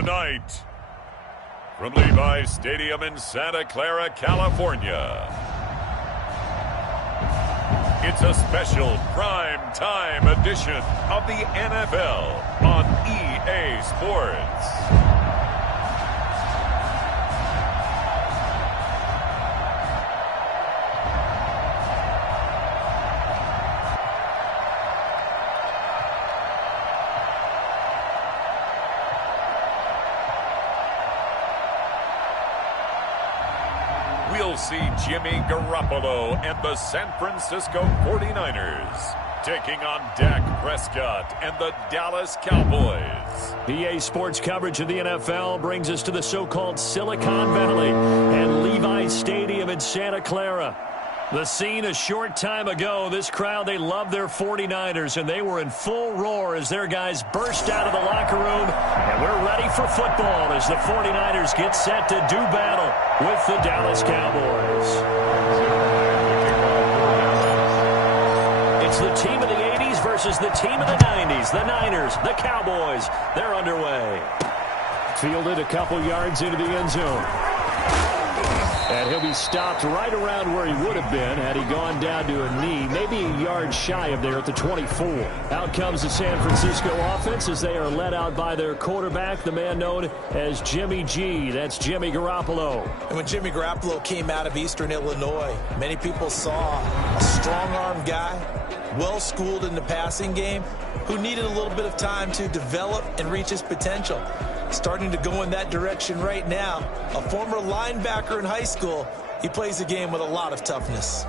Tonight, from Levi's Stadium in Santa Clara, California, it's a special prime time edition of the NFL on EA Sports. We'll see Jimmy Garoppolo and the San Francisco 49ers taking on Dak Prescott and the Dallas Cowboys. EA Sports coverage of the NFL brings us to the so-called Silicon Valley and Levi's Stadium in Santa Clara. The scene a short time ago, this crowd, they love their 49ers, and they were in full roar as their guys burst out of the locker room. And we're ready for football as the 49ers get set to do battle with the Dallas Cowboys. It's the team of the 80s versus the team of the 90s. The Niners, the Cowboys, they're underway. Fielded a couple yards into the end zone. And he'll be stopped right around where he would have been had he gone down to a knee, maybe a yard shy of there at the 24. Out comes the San Francisco offense as they are led out by their quarterback, the man known as Jimmy G. That's Jimmy Garoppolo. And when Jimmy Garoppolo came out of Eastern Illinois, many people saw a strong-arm guy, well-schooled in the passing game, who needed a little bit of time to develop and reach his potential. Starting to go in that direction right now. A former linebacker in high school, he plays the game with a lot of toughness.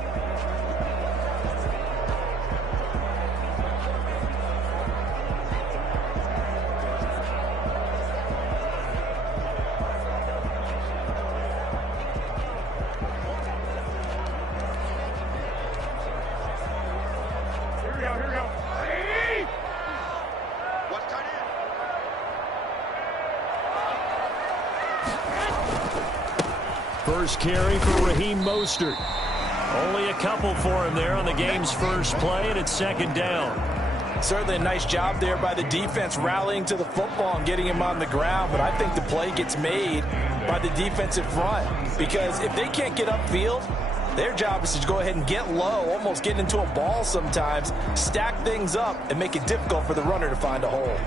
First carry for Raheem Mostert. Only a couple for him there on the game's first play, and it's second down. Certainly a nice job there by the defense rallying to the football and getting him on the ground, but I think the play gets made by the defensive front because if they can't get upfield, their job is to go ahead and get low, almost get into a ball sometimes, stack things up, and make it difficult for the runner to find a hole.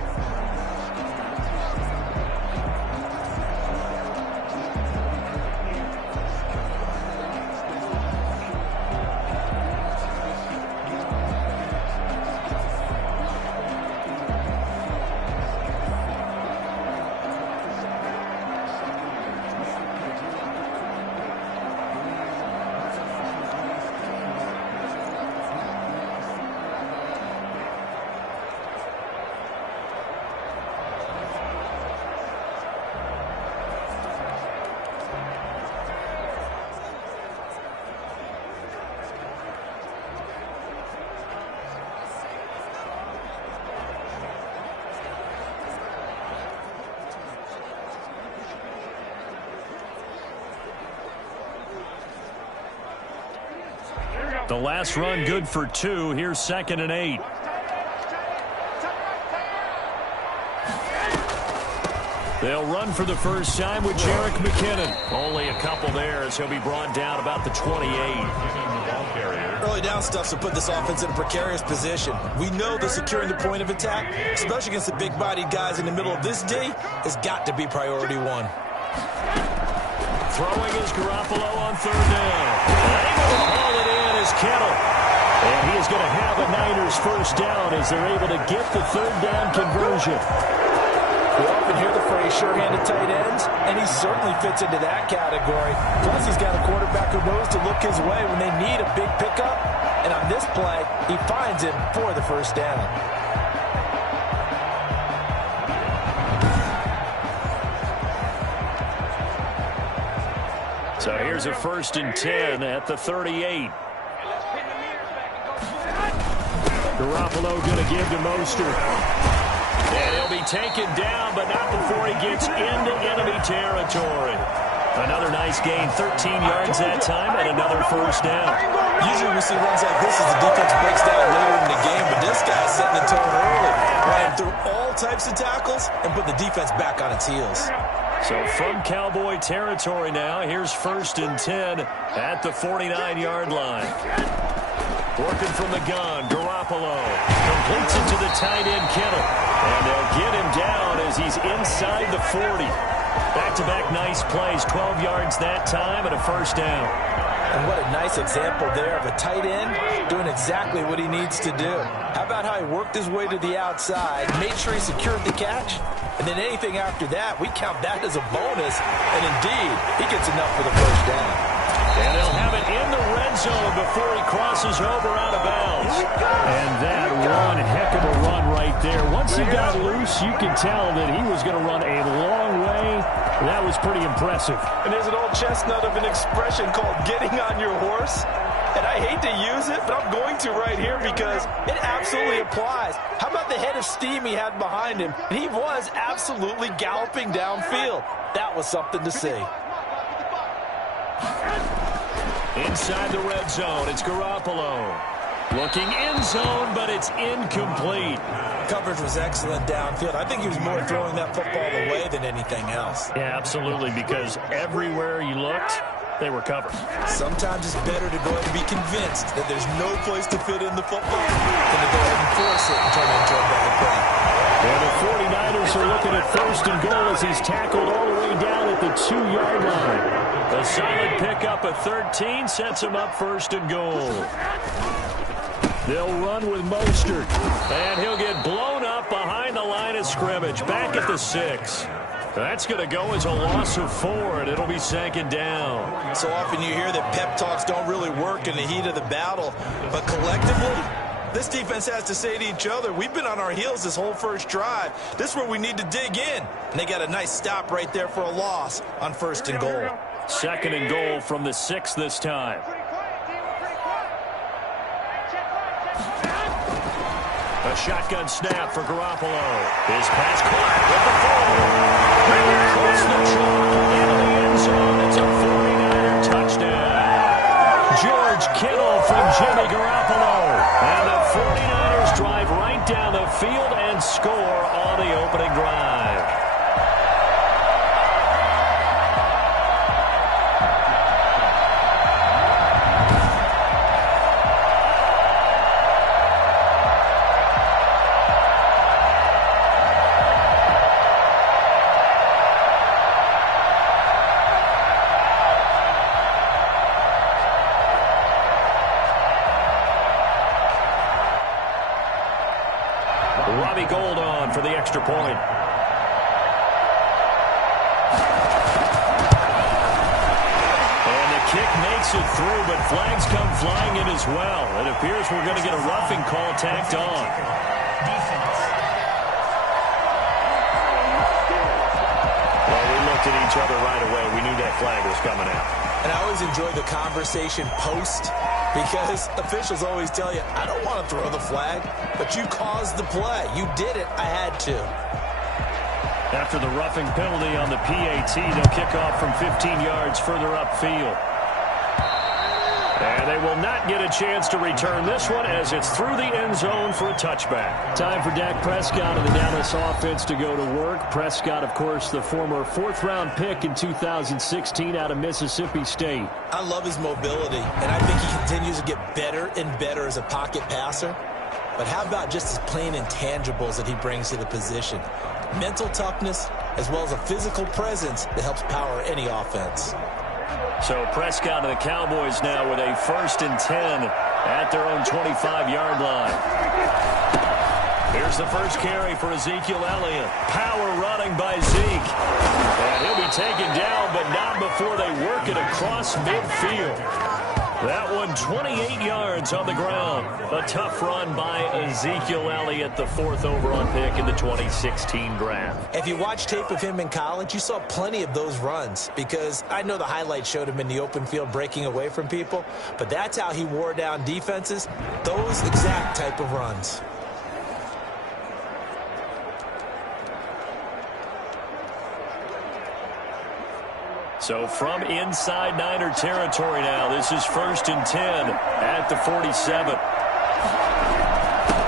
The last run good for 2. Here's 2nd and 8. They'll run for the first time with Jerick McKinnon. Only a couple there as he'll be brought down about the 28. Early down stuff to put this offense in a precarious position. We know that securing the point of attack, especially against the big-bodied guys in the middle of this day, has got to be priority one. Throwing is Garoppolo on 3rd down. Able to haul it in is Kittle. And he is going to have a Niners first down as they're able to get the 3rd down conversion. We often hear the phrase sure-handed tight ends, and he certainly fits into that category. Plus, he's got a quarterback who knows to look his way when they need a big pickup. And on this play, he finds him for the first down. So here's a 1st and 10 at the 38. Garoppolo going to give to Mostert. And he'll be taken down, but not before he gets into enemy territory. Another nice gain, 13 yards that time, and another first down. Usually we see runs like this as the defense breaks down later in the game, but this guy's setting the tone early. Ran through all types of tackles and put the defense defense back on its heels. So from Cowboy territory now, here's 1st and 10 at the 49-yard line. Working from the gun, Garoppolo completes it to the tight end, Kittle. And they'll get him down as he's inside the 40. Back-to-back nice plays, 12 yards that time and a 1st down. And what a nice example there of a tight end doing exactly what he needs to do. How about how he worked his way to the outside, made sure he secured the catch, and then anything after that, we count that as a bonus. And indeed, he gets enough for the 1st down. And they'll have it in the red zone before he crosses over out of bounds. And that one heck of a run right there. Once he got loose, you could tell that he was going to run a long way. That was pretty impressive. And there's an old chestnut of an expression called getting on your horse. And I hate to use it, but I'm going to right here because it absolutely applies. How about the head of steam he had behind him? And he was absolutely galloping downfield. That was something to see. Inside the red zone, it's Garoppolo. Looking in zone, but it's incomplete. Coverage was excellent downfield. I think he was more throwing that football away than anything else. Yeah, absolutely, because everywhere you looked, they were covered. Sometimes it's better to go ahead and be convinced that there's no place to fit in the football than to go ahead and force it and turn it into a bad play. And the 49ers are looking at 1st and goal as he's tackled all the way down at the 2-yard line. A solid pickup of 13 sets him up 1st and goal. They'll run with Mostert, and he'll get blown up behind the line of scrimmage, back at the 6. That's going to go as a loss of 4, and it'll be 2nd down. So often you hear that pep talks don't really work in the heat of the battle, but collectively, this defense has to say to each other, we've been on our heels this whole first drive. This is where we need to dig in. And they got a nice stop right there for a loss on 1st and goal. 2nd and goal from the 6 this time. A shotgun snap for Garoppolo. His pass caught with the ball. Across the chalk into the end zone. It's a 49er touchdown. George Kittle from Jimmy Garoppolo. And the 49ers drive right down the field and score on the opening drive. Gold on for the extra point. And the kick makes it through, but flags come flying in as well. It appears we're going to get a roughing call tacked on. Well, we looked at each other right away. We knew that flag was coming out. And I always enjoy the conversation post, because officials always tell you, I don't want to throw the flag, but you caused the play. You did it. I had to. After the roughing penalty on the PAT, they'll kick off from 15 yards further upfield. And they will not get a chance to return this one as it's through the end zone for a touchback. Time for Dak Prescott and the Dallas offense to go to work. Prescott, of course, the former 4th-round pick in 2016 out of Mississippi State. I love his mobility, and I think he continues to get better and better as a pocket passer. But how about just his plain intangibles that he brings to the position? Mental toughness, as well as a physical presence that helps power any offense. So Prescott and the Cowboys now with a 1st and 10 at their own 25-yard line. Here's the first carry for Ezekiel Elliott. Power running by Zeke. And he'll be taken down, but not before they work it across midfield. That one 28 yards on the ground. A tough run by Ezekiel Elliott, the 4th overall pick in the 2016 draft. If you watch tape of him in college, you saw plenty of those runs, because I know the highlights showed him in the open field breaking away from people, but that's how he wore down defenses, those exact type of runs. So from inside Niner territory now, this is 1st and 10 at the 47.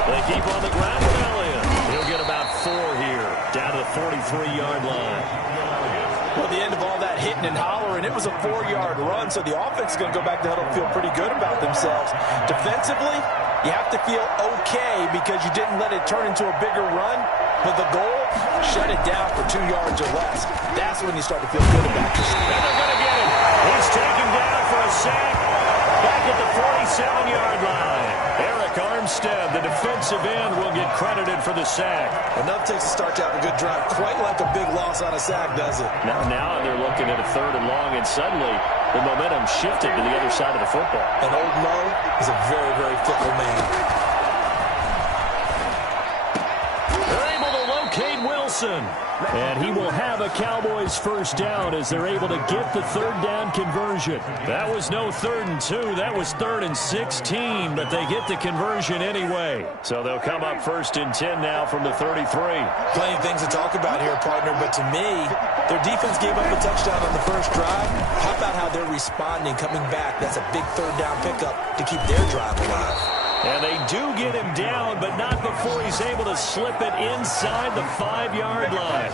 They keep on the ground with Elliott. He'll get about 4 here, down to the 33-yard line. Well, the end of all that hitting and hollering, it was a 4-yard run, so the offense is going to go back to huddle and feel pretty good about themselves. Defensively, you have to feel okay because you didn't let it turn into a bigger run, but the goal, shut it down for 2 yards or less. That's when you start to feel good about this. And they're going to get it. He's taken down for a sack back at the 47-yard line. Eric Armstead, the defensive end, will get credited for the sack. Enough takes to start to have a good drive. Quite like a big loss on a sack, does it? Now they're looking at a 3rd and long, and suddenly the momentum shifted to the other side of the football. And old Mo is a very, very fickle man. They're able to locate Wilson. And he will have a Cowboys first down as they're able to get the 3rd down conversion. That was no 3rd and 2. That was 3rd and 16, but they get the conversion anyway. So they'll come up 1st and 10 now from the 33. Plenty of things to talk about here, partner, but to me, their defense gave up a touchdown on the first drive. How about how they're responding, coming back? That's a big 3rd down pickup to keep their drive alive. And they do get him down, but not before he's able to slip it inside the 5-yard line.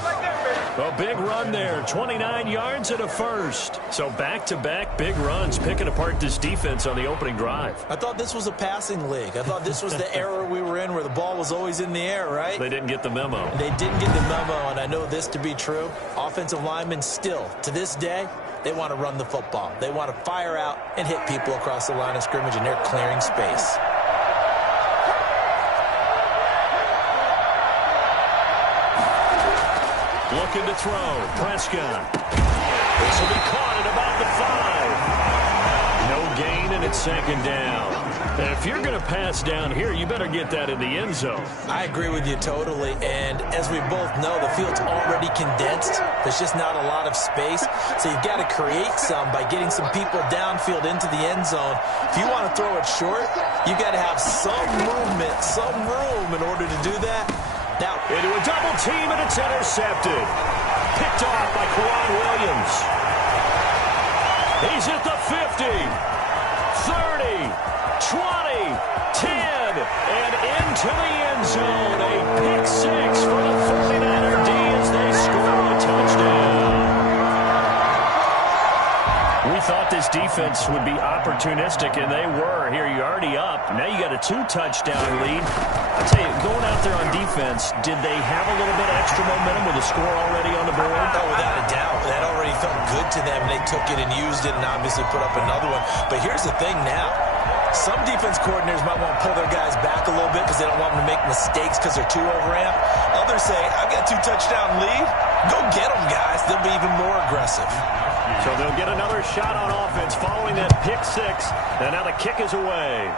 A big run there, 29 yards and a first. So back-to-back big runs, picking apart this defense on the opening drive. I thought this was a passing league. I thought this was the era we were in where the ball was always in the air, right? They didn't get the memo. They didn't get the memo, and I know this to be true. Offensive linemen still, to this day, they want to run the football. They want to fire out and hit people across the line of scrimmage, and they're clearing space. Looking to throw. Prescott. This will be caught at about the 5. No gain, and it's 2nd down. And if you're going to pass down here, you better get that in the end zone. I agree with you totally. And as we both know, the field's already condensed. There's just not a lot of space. So you've got to create some by getting some people downfield into the end zone. If you want to throw it short, you've got to have some movement, some room in order to do that. Now, into a double team, and it's intercepted. Picked off by Kwan Williams. He's at the 50, 30, 20, 10, and into the end zone. A pick 6 for the 49er D as they score a touchdown. We thought this defense would be opportunistic, and they were. Here, you're already up. Now you got a 2-touchdown lead. I'll tell you, going out there on defense, did they have a little bit of extra momentum with the score already on the board? Oh, without a doubt. That already felt good to them. They took it and used it and obviously put up another one. But here's the thing now. Some defense coordinators might want to pull their guys back a little bit because they don't want them to make mistakes because they're too overamped. Others say, I've got a 2-touchdown lead. Go get them, guys. They'll be even more aggressive. So they'll get another shot on offense following that pick 6. And now the kick is away.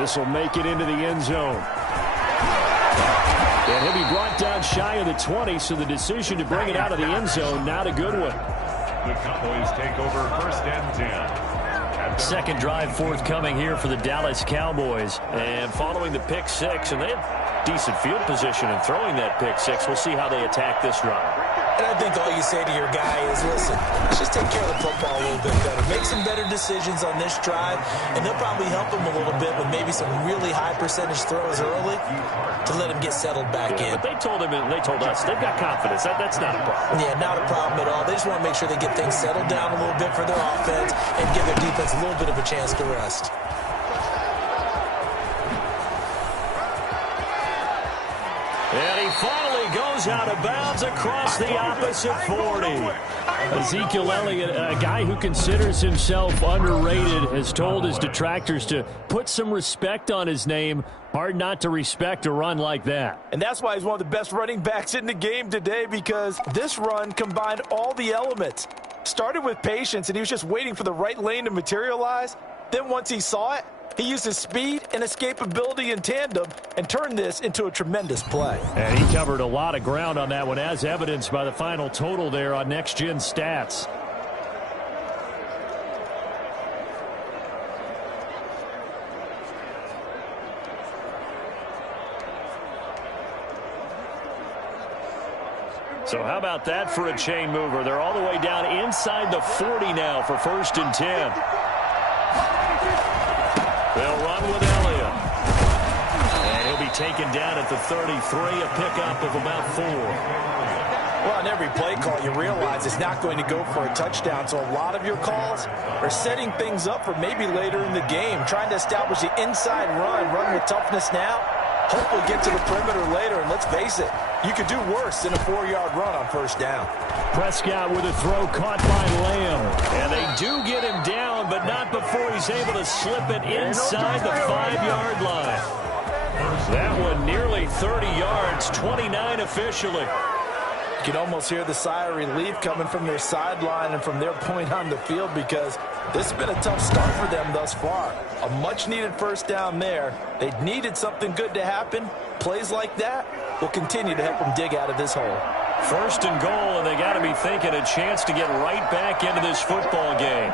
This will make it into the end zone. And he'll be brought down shy of the 20, so the decision to bring it out of the end zone, not a good one. The Cowboys take over 1st and 10. Second drive forthcoming here for the Dallas Cowboys. And following the pick 6, and they have decent field position in throwing that pick 6. We'll see how they attack this drive. And I think all you say to your guy is, listen, let's just take care of the football a little bit better. Make some better decisions on this drive, and they'll probably help him a little bit with maybe some really high percentage throws early to let him get settled back in. But they told him, and they told us, they've got confidence. That's not a problem. Yeah, not a problem at all. They just want to make sure they get things settled down a little bit for their offense and give their defense a little bit of a chance to rest. And he finally goes out of bounds across the opposite 40. Ezekiel Elliott, a guy who considers himself underrated, has told his detractors to put some respect on his name. Hard not to respect a run like that. And that's why he's one of the best running backs in the game today, because this run combined all the elements. Started with patience, and he was just waiting for the right lane to materialize. Then once he saw it, he used his speed and escapability in tandem and turned this into a tremendous play. And he covered a lot of ground on that one, as evidenced by the final total there on Next Gen Stats. So how about that for a chain mover? They're all the way down inside the 40 now for 1st and 10. They'll run with Elliott. And he'll be taken down at the 33, a pickup of about 4. Well, on every play call, you realize it's not going to go for a touchdown, so a lot of your calls are setting things up for maybe later in the game, trying to establish the inside run with toughness now, hopefully get to the perimeter later, and let's face it, you could do worse than a 4-yard run on first down. Prescott with a throw caught by Lamb, and they do get him down, but not before he's able to slip it inside the 5-yard line. That one nearly 30 yards, 29 officially. You can almost hear the sigh of relief coming from their sideline and from their point on the field because this has been a tough start for them thus far. A much-needed first down there. They needed something good to happen. Plays like that will continue to help them dig out of this hole. First and goal, and they got to be thinking a chance to get right back into this football game.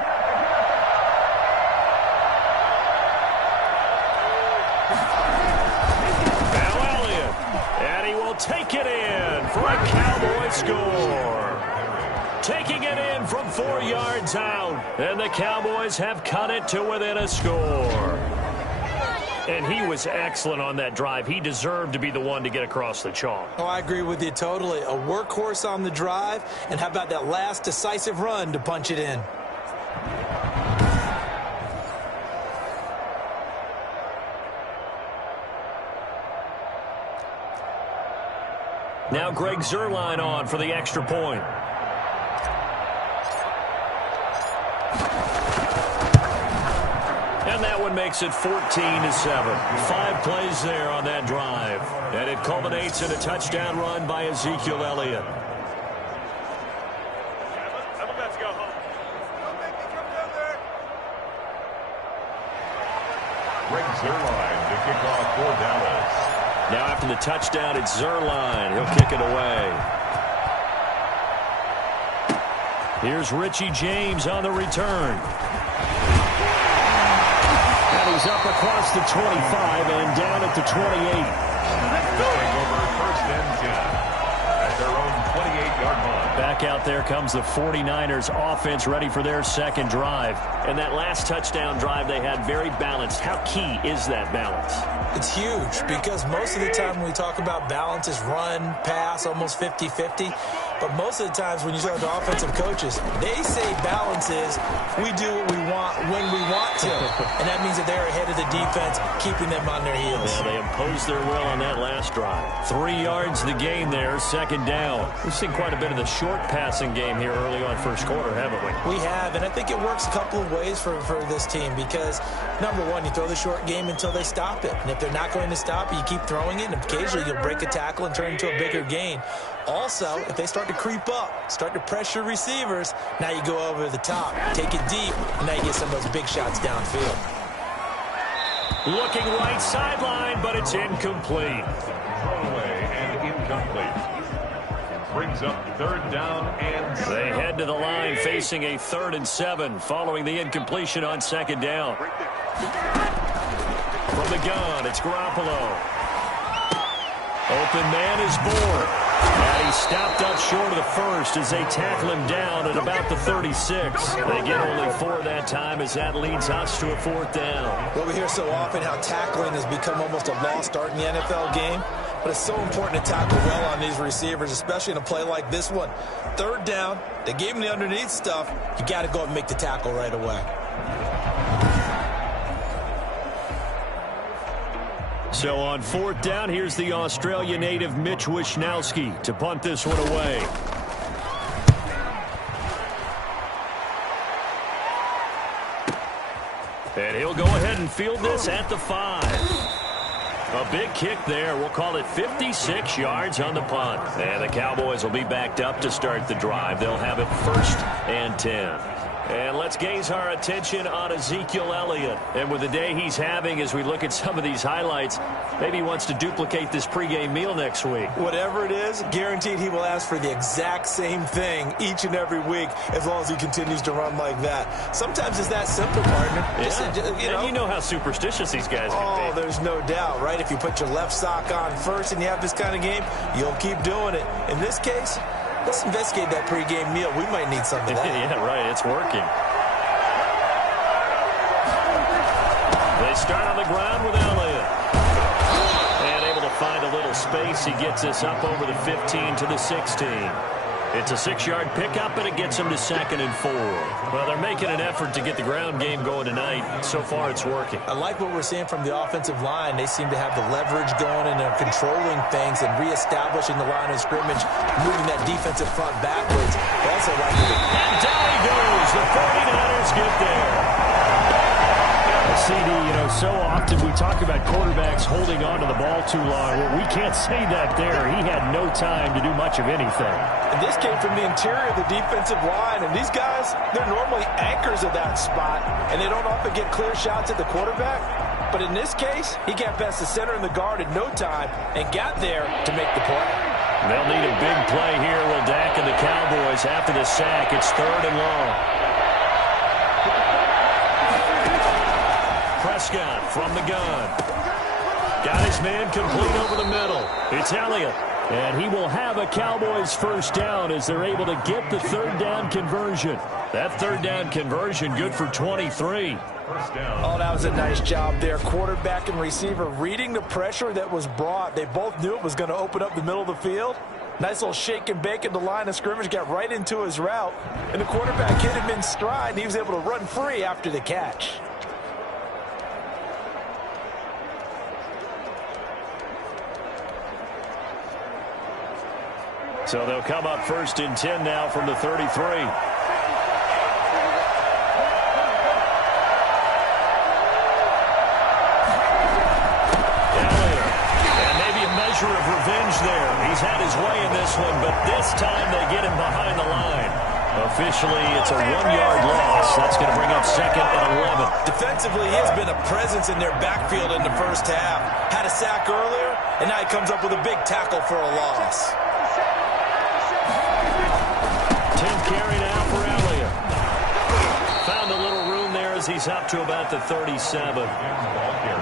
Now Elliott, and he will take it in for a Cowboy score. Taking it in from 4 yards out, and the Cowboys have cut it to within a score. And he was excellent on that drive. He deserved to be the one to get across the chalk. Oh, I agree with you totally. A workhorse on the drive, and how about that last decisive run to punch it in? Now Greg Zuerlein on for the extra point. And that one makes it 14-7. 5 plays there on that drive. And it culminates in a touchdown run by Ezekiel Elliott. Let's go home. Greg Zuerlein to kick off for Dallas. Now after the touchdown, it's Zuerlein. He'll kick it away. Here's Richie James on the return. And he's up across the 25 and down at the 28. Going over first and 10 at their own 28-yard line. Back out there comes the 49ers offense ready for their second drive. And that last touchdown drive they had very balanced. How key is that balance? It's huge because most of the time when we talk about balance is run, pass, almost 50-50. But most of the times when you talk to offensive coaches, they say balance is we do what we want when we want to. And that means that they're ahead of the defense, keeping them on their heels. Yeah, they imposed their will on that last drive. 3 yards the gain there, second down. We've seen quite a bit of the short passing game here early on first quarter, haven't we? We have, and I think it works a couple of ways for this team because, number one, you throw the short game until they stop it. And if they're not going to stop it, you keep throwing it, and occasionally you'll break a tackle and turn it into a bigger gain. Also, if they start to creep up, start to pressure receivers, now you go over the top, take it deep, and now you get some of those big shots downfield. Looking right sideline, but it's incomplete. Throwaway and incomplete. Brings up third down and 7. They head to the line facing a 3rd and 7 following the incompletion on second down. From the gun, it's Garoppolo. Open man is Bourne. And he stopped up short of the first as they tackle him down at about the 36. They get only 4 that time as that leads us to a 4th down. Well, we hear so often how tackling has become almost a lost art in the NFL game. But it's so important to tackle well on these receivers, especially in a play like this one. 3rd down, they gave him the underneath stuff. You got to go and make the tackle right away. So on 4th down, here's the Australia native Mitch Wishnowsky to punt this one away. And he'll go ahead and field this at the 5. A big kick there. We'll call it 56 yards on the punt. And the Cowboys will be backed up to start the drive. They'll have it 1st and 10. And let's gaze our attention on Ezekiel Elliott. And with the day he's having as we look at some of these highlights, maybe he wants to duplicate this pregame meal next week. Whatever it is, guaranteed he will ask for the exact same thing each and every week as long as he continues to run like that. Sometimes it's that simple, partner. Yeah. And you know how superstitious these guys can be. There's no doubt, right? If you put your left sock on first and you have this kind of game, you'll keep doing it. In this case, let's investigate that pregame meal. We might need some of that. Yeah, right. It's working. They start on the ground with Elliott. And able space. He gets this up over the 15 to the 16. It's a 6-yard pickup, and it gets him to 2nd and 4. Well, they're making an effort to get the ground game going tonight. So far, it's working. I like what we're seeing from the offensive line. They seem to have the leverage going, and they're controlling things and reestablishing the line of scrimmage, moving that defensive front backwards. They also like it. And down he goes. The 49ers get there. CD, so often we talk about quarterbacks holding on to the ball too long. Well, we can't say that there. He had no time to do much of anything. And this came from the interior of the defensive line. And these guys, they're normally anchors of that spot, and they don't often get clear shots at the quarterback. But in this case, he got past the center and the guard in no time and got there to make the play. They'll need a big play here. Will Dak and the Cowboys after the sack. It's 3rd and long. Prescott from the gun. Got his man complete over the middle. It's Elliott. And he will have a Cowboys first down as they're able to get the 3rd down conversion. That 3rd down conversion good for 23. Oh, that was a nice job there. Quarterback and receiver reading the pressure that was brought. They both knew it was going to open up the middle of the field. Nice little shake and bake at the line of scrimmage, got right into his route. And the quarterback hit him in stride, and he was able to run free after the catch. So they'll come up 1st and 10 now from the 33. Of revenge there. He's had his way in this one, but this time they get him behind the line. Officially, it's a 1-yard loss. That's going to bring up 2nd and 11. Defensively, he has been a presence in their backfield in the first half. Had a sack earlier, and now he comes up with a big tackle for a loss. 10th carry now for Elliott. Found a little room there as he's up to about the 37.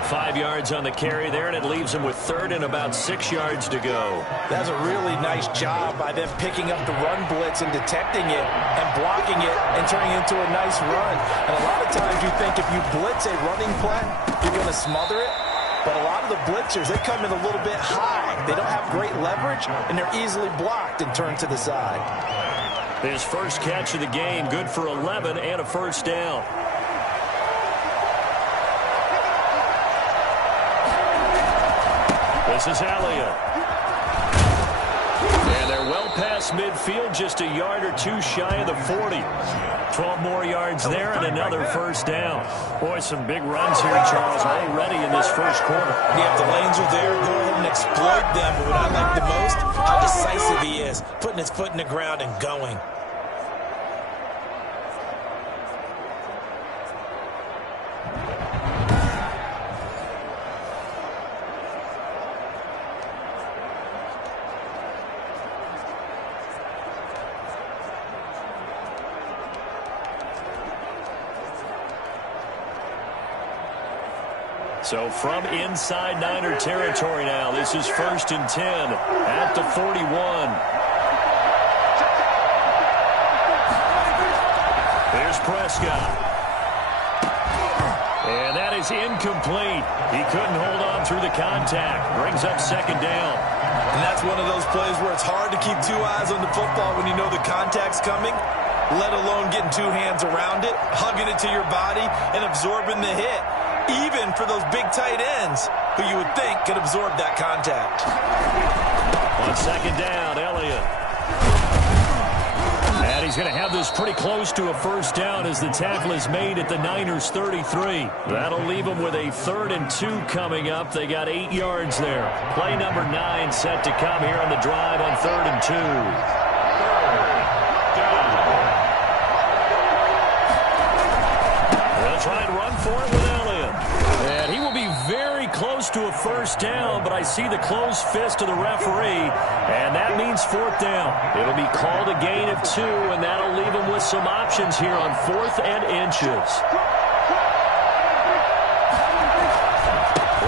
5 yards on the carry there, and it leaves him with 3rd and about 6 yards to go. That's a really nice job by them picking up the run blitz and detecting it and blocking it and turning it into a nice run. And a lot of times you think if you blitz a running play, you're going to smother it. But a lot of the blitzers, they come in a little bit high. They don't have great leverage, and they're easily blocked and turned to the side. His first catch of the game, good for 11 and a first down. This is Elliott. And they're well past midfield, just a yard or two shy of the 40. 12 more yards there and another first down. Boy, some big runs here, Charles, already in this first quarter. Yeah, if the lanes are there, go ahead and exploit them. But what I like the most, how decisive he is, putting his foot in the ground and going. So from inside Niner territory now, this is 1st and 10 at the 41. Here's Prescott. And that is incomplete. He couldn't hold on through the contact. Brings up 2nd down. And that's one of those plays where it's hard to keep 2 eyes on the football when you know the contact's coming, let alone getting 2 hands around it, hugging it to your body, and absorbing the hit. Even for those big tight ends who you would think could absorb that contact. On 2nd down, Elliott. And he's going to have this pretty close to a first down as the tackle is made at the Niners' 33. That'll leave them with a 3rd and 2 coming up. They got 8 yards there. Play number 9 set to come here on the drive on 3rd and 2. They'll try and run for it with Elliott. And he will be very close to a first down, but I see the closed fist of the referee, and that means 4th down. It'll be called a gain of 2, and that'll leave him with some options here on 4th and inches.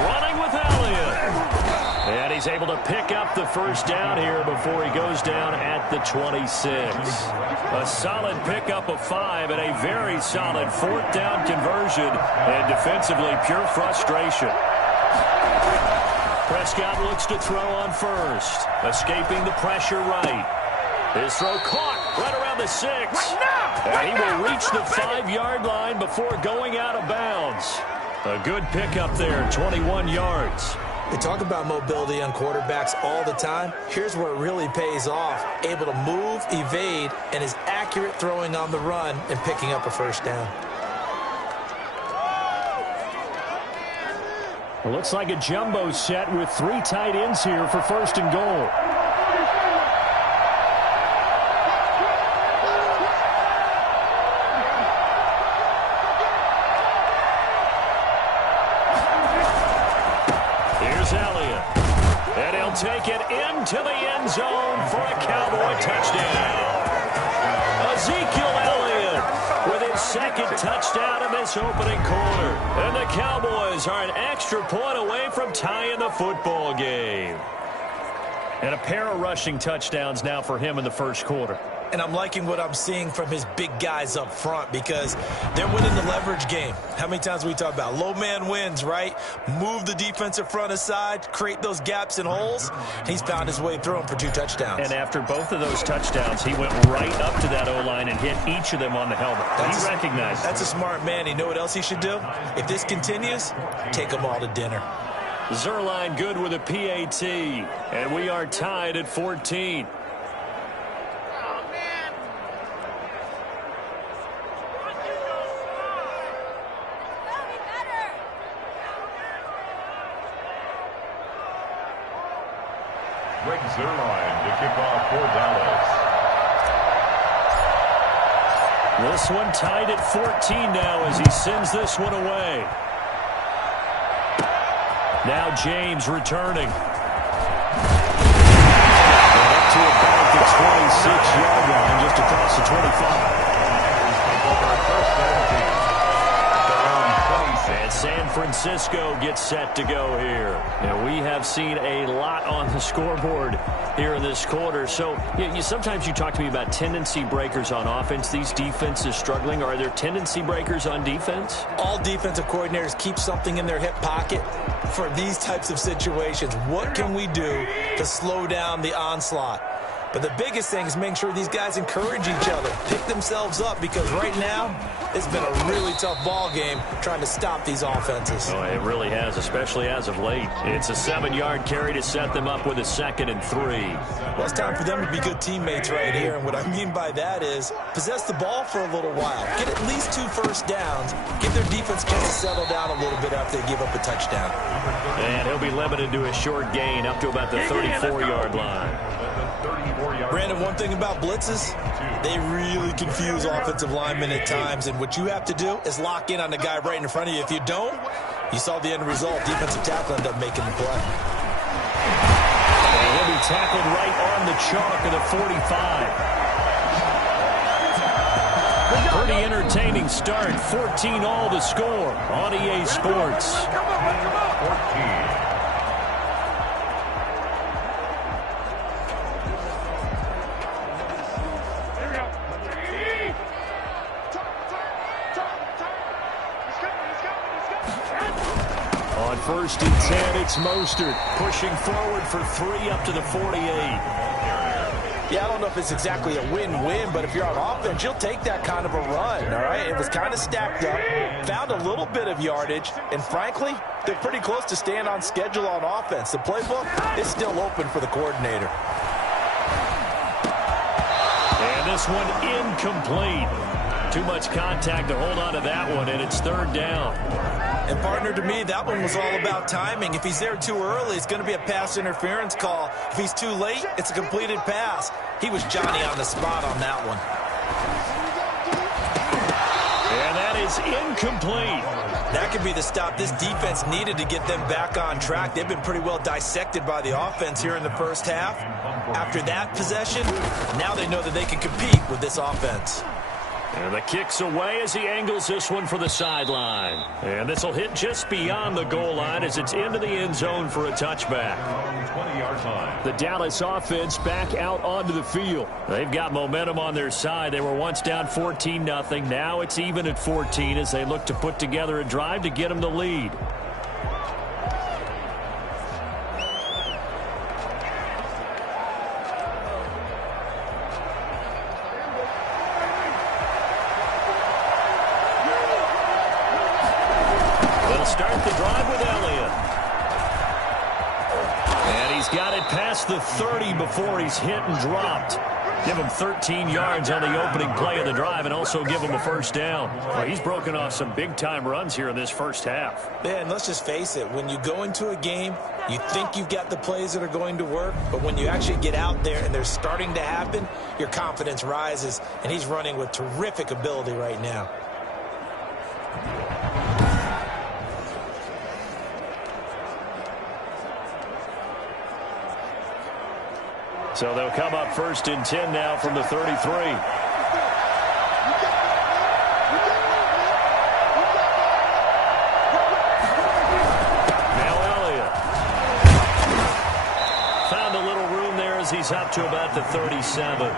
Running with Elliott. And he's able to pick up the first down here before he goes down at the 26. A solid pickup of 5 and a very solid 4th down conversion, and defensively pure frustration. Prescott looks to throw on first. Escaping the pressure right. His throw caught right around the 6. And he will reach the 5-yard line before going out of bounds. A good pickup there, 21 yards. They talk about mobility on quarterbacks all the time. Here's where it really pays off. Able to move, evade, and is accurate throwing on the run and picking up a first down. It looks like a jumbo set with 3 tight ends here for first and goal. Here's Elliott. And he'll take it into the end zone for a Cowboy touchdown. Ezekiel Elliott with his second touchdown in this opening quarter. And the Cowboys are an extra point away from tying the football game. And a pair of rushing touchdowns now for him in the first quarter. And I'm liking what I'm seeing from his big guys up front because they're winning the leverage game. How many times we talk about low man wins, right? Move the defensive front aside, create those gaps and holes. He's found his way through them for 2 touchdowns. And after both of those touchdowns, he went right up to that O-line and hit each of them on the helmet. He recognized it. That's a smart man. You know what else he should do? If this continues, take them all to dinner. Zerline good with a PAT. And we are tied at 14. Zerline to kick off for Dallas. This one tied at 14 now as he sends this one away. Now James returning. And up to about the 26-yard line, just across the 25. And San Francisco gets set to go here. Now, we have seen a lot on the scoreboard here in this quarter. So, sometimes you talk to me about tendency breakers on offense. These defenses struggling. Are there tendency breakers on defense? All defensive coordinators keep something in their hip pocket for these types of situations. What can we do to slow down the onslaught? But the biggest thing is making sure these guys encourage each other, pick themselves up, because right now it's been a really tough ball game trying to stop these offenses. Oh, it really has, especially as of late. It's a 7-yard carry to set them up with a 2nd and 3. Well, it's time for them to be good teammates right here, and what I mean by that is possess the ball for a little while, get at least 2 first downs, give their defense a chance to settle down a little bit after they give up a touchdown. And he'll be limited to a short gain up to about the 34-yard line. Brandon, one thing about blitzes, they really confuse offensive linemen at times, and what you have to do is lock in on the guy right in front of you. If you don't, you saw the end result. Defensive tackle ended up making the play. And he'll be tackled right on the chalk of the 45. Pretty entertaining start. 14-all the score on EA Sports. 14. First and 10, it's Mostert pushing forward for 3 up to the 48. Yeah, I don't know if it's exactly a win-win, but if you're on offense, you'll take that kind of a run, all right? It was kind of stacked up, found a little bit of yardage, and frankly, they're pretty close to staying on schedule on offense. The playbook is still open for the coordinator. And this one incomplete. Too much contact to hold on to that one, and it's 3rd down. And, partner, to me, that one was all about timing. If he's there too early, it's going to be a pass interference call. If he's too late, it's a completed pass. He was Johnny on the spot on that one. And that is incomplete. That could be the stop this defense needed to get them back on track. They've been pretty well dissected by the offense here in the first half. After that possession, now they know that they can compete with this offense. And the kick's away as he angles this one for the sideline. And this will hit just beyond the goal line as it's into the end zone for a touchback. 20-yard line. The Dallas offense back out onto the field. They've got momentum on their side. They were once down 14-0. Now it's even at 14 as they look to put together a drive to get them the lead. He's got it past the 30 before he's hit and dropped. Give him 13 yards on the opening play of the drive and also give him a first down. Well, he's broken off some big-time runs here in this first half. Yeah, and let's just face it. When you go into a game, you think you've got the plays that are going to work, but when you actually get out there and they're starting to happen, your confidence rises, and he's running with terrific ability right now. So they'll come up 1st and 10 now from the 33. Now Elliott. Found a little room there as he's up to about the 37.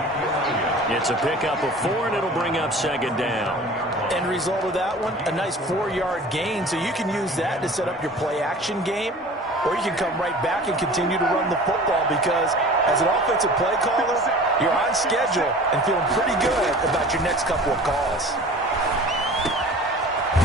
It's a pickup of 4, and it'll bring up 2nd down. End result of that one, a nice 4-yard gain, so you can use that to set up your play-action game, or you can come right back and continue to run the football because as an offensive play caller, you're on schedule and feeling pretty good about your next couple of calls.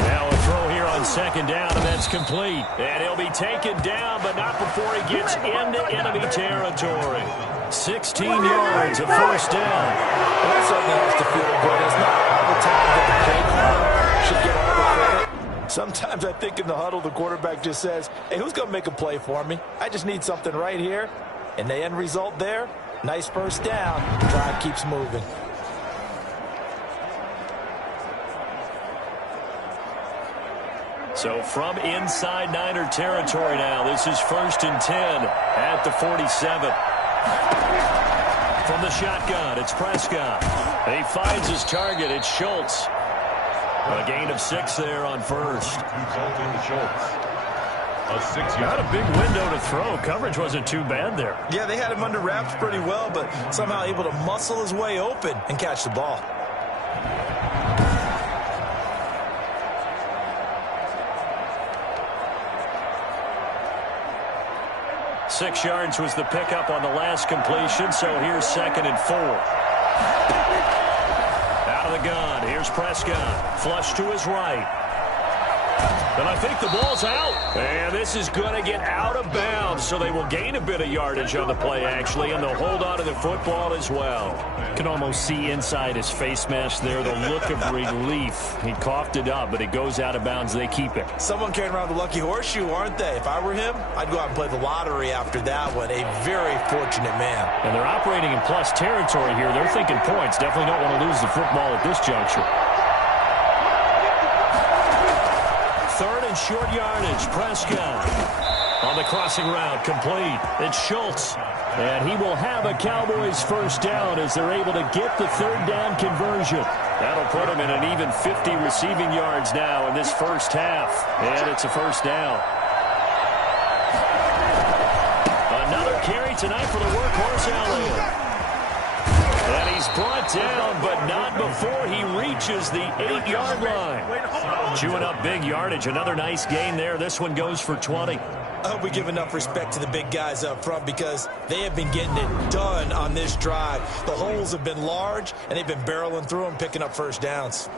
Now a throw here on 2nd down, and that's complete. And he'll be taken down, but not before he gets into enemy territory. 16 yards, a first down. Well, that certainly has to feel good. It's not all the time that the play caller should get all the credit. Sometimes I think in the huddle, the quarterback just says, hey, who's going to make a play for me? I just need something right here. And the end result there, nice first down. Drive keeps moving. So from inside Niner territory now, this is 1st and 10 at the 47. From the shotgun, it's Prescott. He finds his target. It's Schultz. A gain of 6 there on 1st. Not a big window to throw. Coverage wasn't too bad there. Yeah, they had him under wraps pretty well, but somehow able to muscle his way open and catch the ball. Six yards was the pickup on the last completion, so here's 2nd and 4. Out of the gun, here's Prescott. Flush to his right. And I think the ball's out. And this is going to get out of bounds, so they will gain a bit of yardage on the play, actually, and they'll hold on to the football as well. You can almost see inside his face mask there the look of relief. He coughed it up, but it goes out of bounds. They keep it. Someone carrying around the lucky horseshoe, aren't they? If I were him, I'd go out and play the lottery after that one. A very fortunate man. And they're operating in plus territory here. They're thinking points. Definitely don't want to lose the football at this juncture. 3rd and short yardage. Prescott on the crossing route, complete. It's Schultz, and he will have a Cowboys first down as they're able to get the 3rd down conversion. That'll put him in an even 50 receiving yards now in this first half, and it's a first down. Another carry tonight for the workhorse Elliott. And he's brought down, but not before he reaches the 8-yard line. Chewing up big yardage. Another nice gain there. This one goes for 20. I hope we give enough respect to the big guys up front because they have been getting it done on this drive. The holes have been large, and they've been barreling through them, picking up first downs.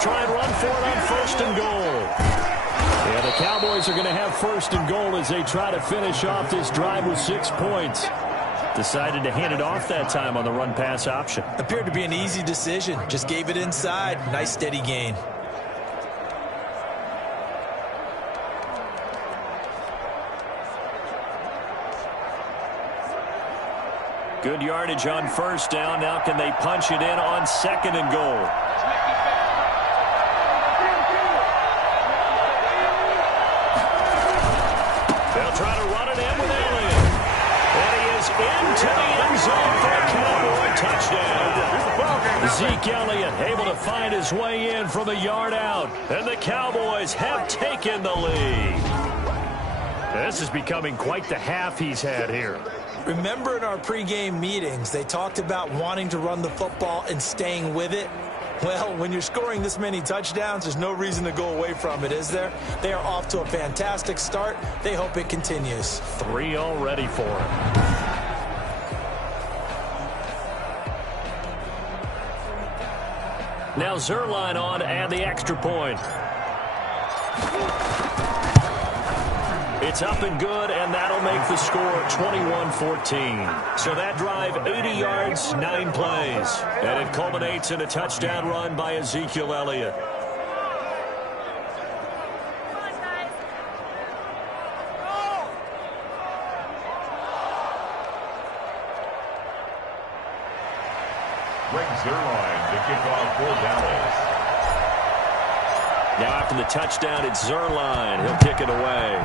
Try and run for it on 1st and goal. Yeah, the Cowboys are going to have 1st and goal as they try to finish off this drive with 6 points. Decided to hand it off that time on the run-pass option. Appeared to be an easy decision. Just gave it inside. Nice steady gain. Good yardage on 1st down. Now can they punch it in on 2nd and goal? Try to run it in with Elliott. And he is into the end zone for a Cowboy touchdown. Zeke Elliott able to find his way in from a yard out. And the Cowboys have taken the lead. This is becoming quite the half he's had here. Remember in our pregame meetings, they talked about wanting to run the football and staying with it. Well, when you're scoring this many touchdowns, there's no reason to go away from it, is there? They are off to a fantastic start. They hope it continues. 3 already for him. Now Zerline on to add the extra point. It's up and good, and that'll make the score 21-14. So that drive, 80 yards, 9 plays. And it culminates in a touchdown run by Ezekiel Elliott. Greg Zerline to kick off for Dallas. Now after the touchdown, it's Zerline. He'll kick it away.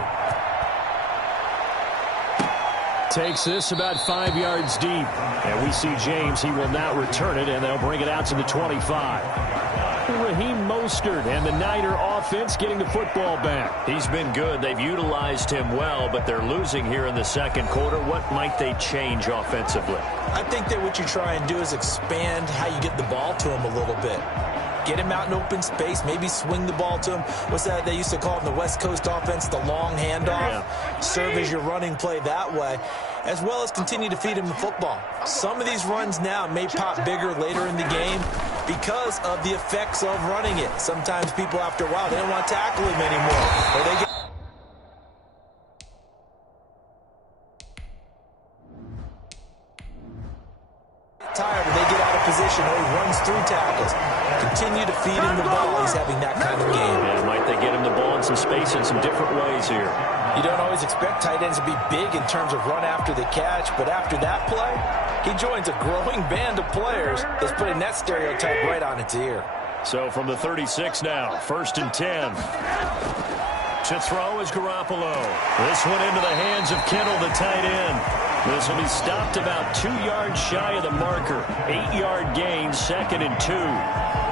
Takes this about 5 yards deep. And we see James. He will not return it, and they'll bring it out to the 25. Raheem Mostert and the Niner offense getting the football back. He's been good. They've utilized him well, but they're losing here in the second quarter. What might they change offensively? I think that what you try and do is expand how you get the ball to him a little bit. Get him out in open space, maybe swing the ball to him. What's that they used to call it in the West Coast offense, the long handoff? Yeah. Serve as your running play that way, as well as continue to feed him the football. Some of these runs now may pop bigger later in the game because of the effects of running it. Sometimes people, after a while, they don't want to tackle him anymore. Or they get tired and they get out of position, or he runs through tackles. Continue to feed him the ball. He's having that kind of game. Yeah, might they get him the ball in some space in some different ways here. You don't always expect tight ends to be big in terms of run after the catch, but after that play, he joins a growing band of players that's putting that stereotype right on its ear. So from the 36 now, 1st and 10. To throw is Garoppolo. This one into the hands of Kittle, the tight end. This will be stopped about 2 yards shy of the marker. 8-yard gain, 2nd and 2.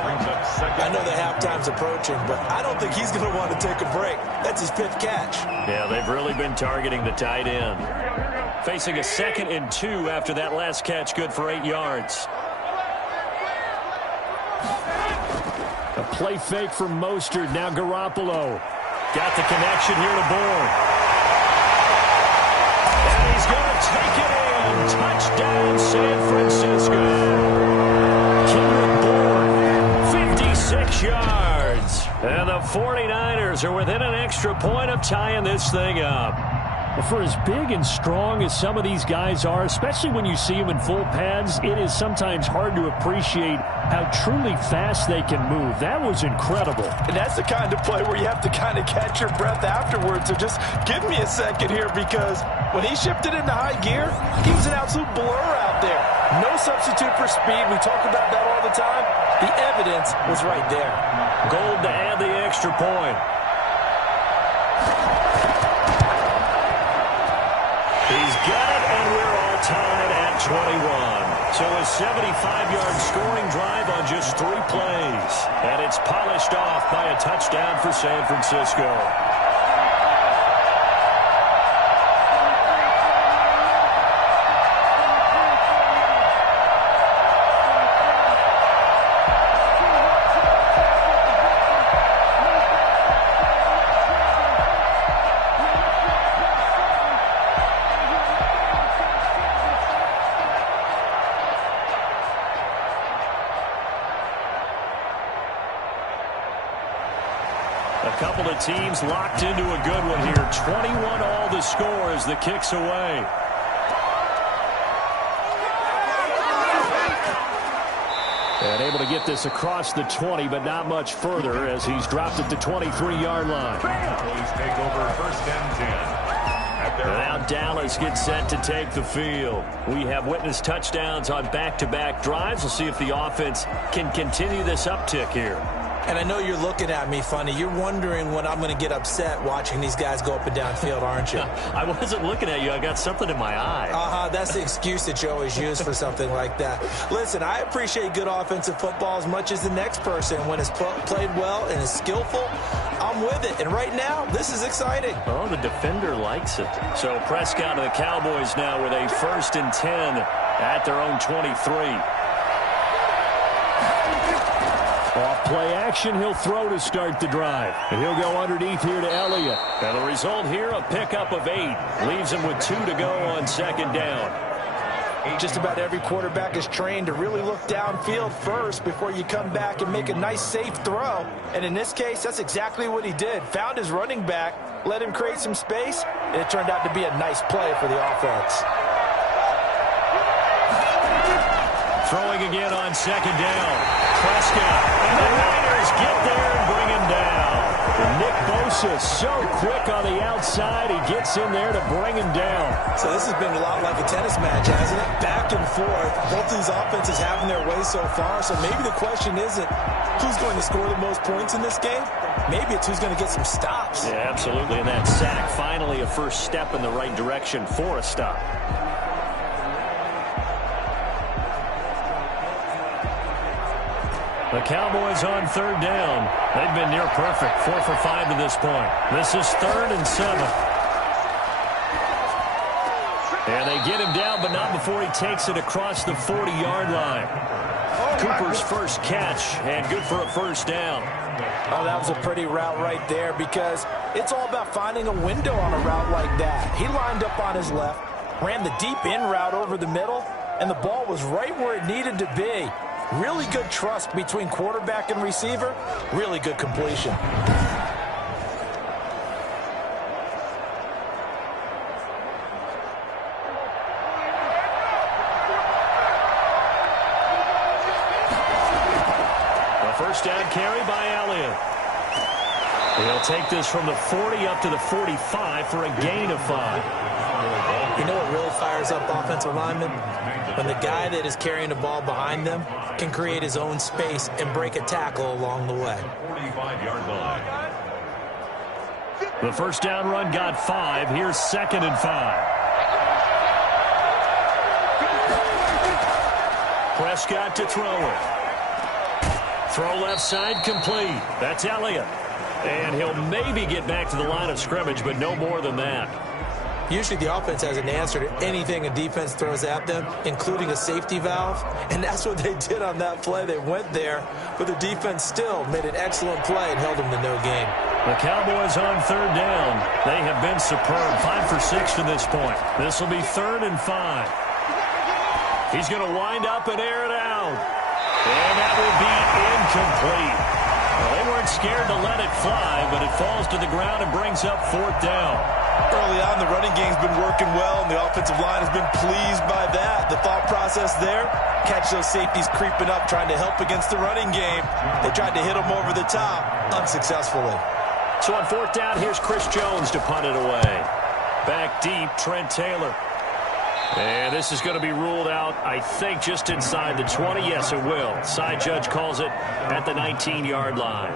I know the halftime's approaching, but I don't think he's going to want to take a break. That's his 5th catch. Yeah, they've really been targeting the tight end. Facing a 2nd and 2 after that last catch, good for 8 yards. A play fake from Mostert, now Garoppolo. Got the connection here to Bourne. And he's going to take it in. Touchdown, San Francisco. Kendrick Bourne, 56 yards. And the 49ers are within an extra point of tying this thing up. Well, for as big and strong as some of these guys are, especially when you see them in full pads, it is sometimes hard to appreciate how truly fast they can move. That was incredible. And that's the kind of play where you have to kind of catch your breath afterwards. So just give me a second here, because when he shifted into high gear, he was an absolute blur out there. No substitute for speed. We talk about that all the time. The evidence was right there. Gold to add the extra point. He's got it, and we're all tied at 21. So a 75-yard scoring drive on just 3 plays. And it's polished off by a touchdown for San Francisco. A couple of teams locked into a good one here. 21 all the score as the kick's away. And able to get this across the 20, but not much further as he's dropped at the 23-yard line. Cowboys take over 1st and 10. And now Dallas gets set to take the field. We have witnessed touchdowns on back-to-back drives. We'll see if the offense can continue this uptick here. And I know you're looking at me funny. You're wondering when I'm going to get upset watching these guys go up and down field, aren't you? I wasn't looking at you. I got something in my eye. That's the excuse that you always use for something like that. Listen, I appreciate good offensive football as much as the next person. When it's played well and is skillful, I'm with it. And right now, this is exciting. Oh, the defender likes it. So Prescott of the Cowboys now with a 1st and 10 at their own 23. Play action, he'll throw to start the drive. And he'll go underneath here to Elliott. And the result here, a pickup of 8. Leaves him with 2 to go on second down. Just about every quarterback is trained to really look downfield first before you come back and make a nice, safe throw. And in this case, that's exactly what he did. Found his running back, let him create some space, and it turned out to be a nice play for the offense. Throwing again on second down. Prescott. And the Niners get there and bring him down. And Nick Bosa so quick on the outside. He gets in there to bring him down. So this has been a lot like a tennis match, hasn't it? Back and forth. Both these offenses having their way so far. So maybe the question isn't who's going to score the most points in this game. Maybe it's who's going to get some stops. Yeah, absolutely. And that sack, finally a first step in the right direction for a stop. The Cowboys on third down. They've been near perfect, 4 for 5 to this point. This is 3rd and 7. And they get him down, but not before he takes it across the 40-yard line. Cooper's first catch, and good for a first down. Oh, that was a pretty route right there because it's all about finding a window on a route like that. He lined up on his left, ran the deep in route over the middle, and the ball was right where it needed to be. Really good trust between quarterback and receiver. Really good completion. A first down carry by Elliott. He'll take this from the 40 up to the 45 for a gain of 5. You know what really fires up offensive linemen? When the guy that is carrying the ball behind them can create his own space and break a tackle along the way. 45-yard line. The first down run got 5. Here's 2nd and 5. Prescott to throw it. Throw left side complete. That's Elliott. And he'll maybe get back to the line of scrimmage, but no more than that. Usually the offense has an answer to anything a defense throws at them, including a safety valve. And that's what they did on that play. They went there, but the defense still made an excellent play and held them to no gain. The Cowboys on third down. They have been superb. 5 for 6 to this point. This will be 3rd and 5. He's going to wind up and air it out. And that will be incomplete. Well, they weren't scared to let it fly, but it falls to the ground and brings up 4th down. Early on, the running game's been working well, and the offensive line has been pleased by that. The thought process there, catch those safeties creeping up, trying to help against the running game. They tried to hit them over the top, unsuccessfully. So on 4th down, here's Chris Jones to punt it away. Back deep, Trent Taylor. And this is going to be ruled out, I think, just inside the 20. Yes, it will. Side judge calls it at the 19-yard line.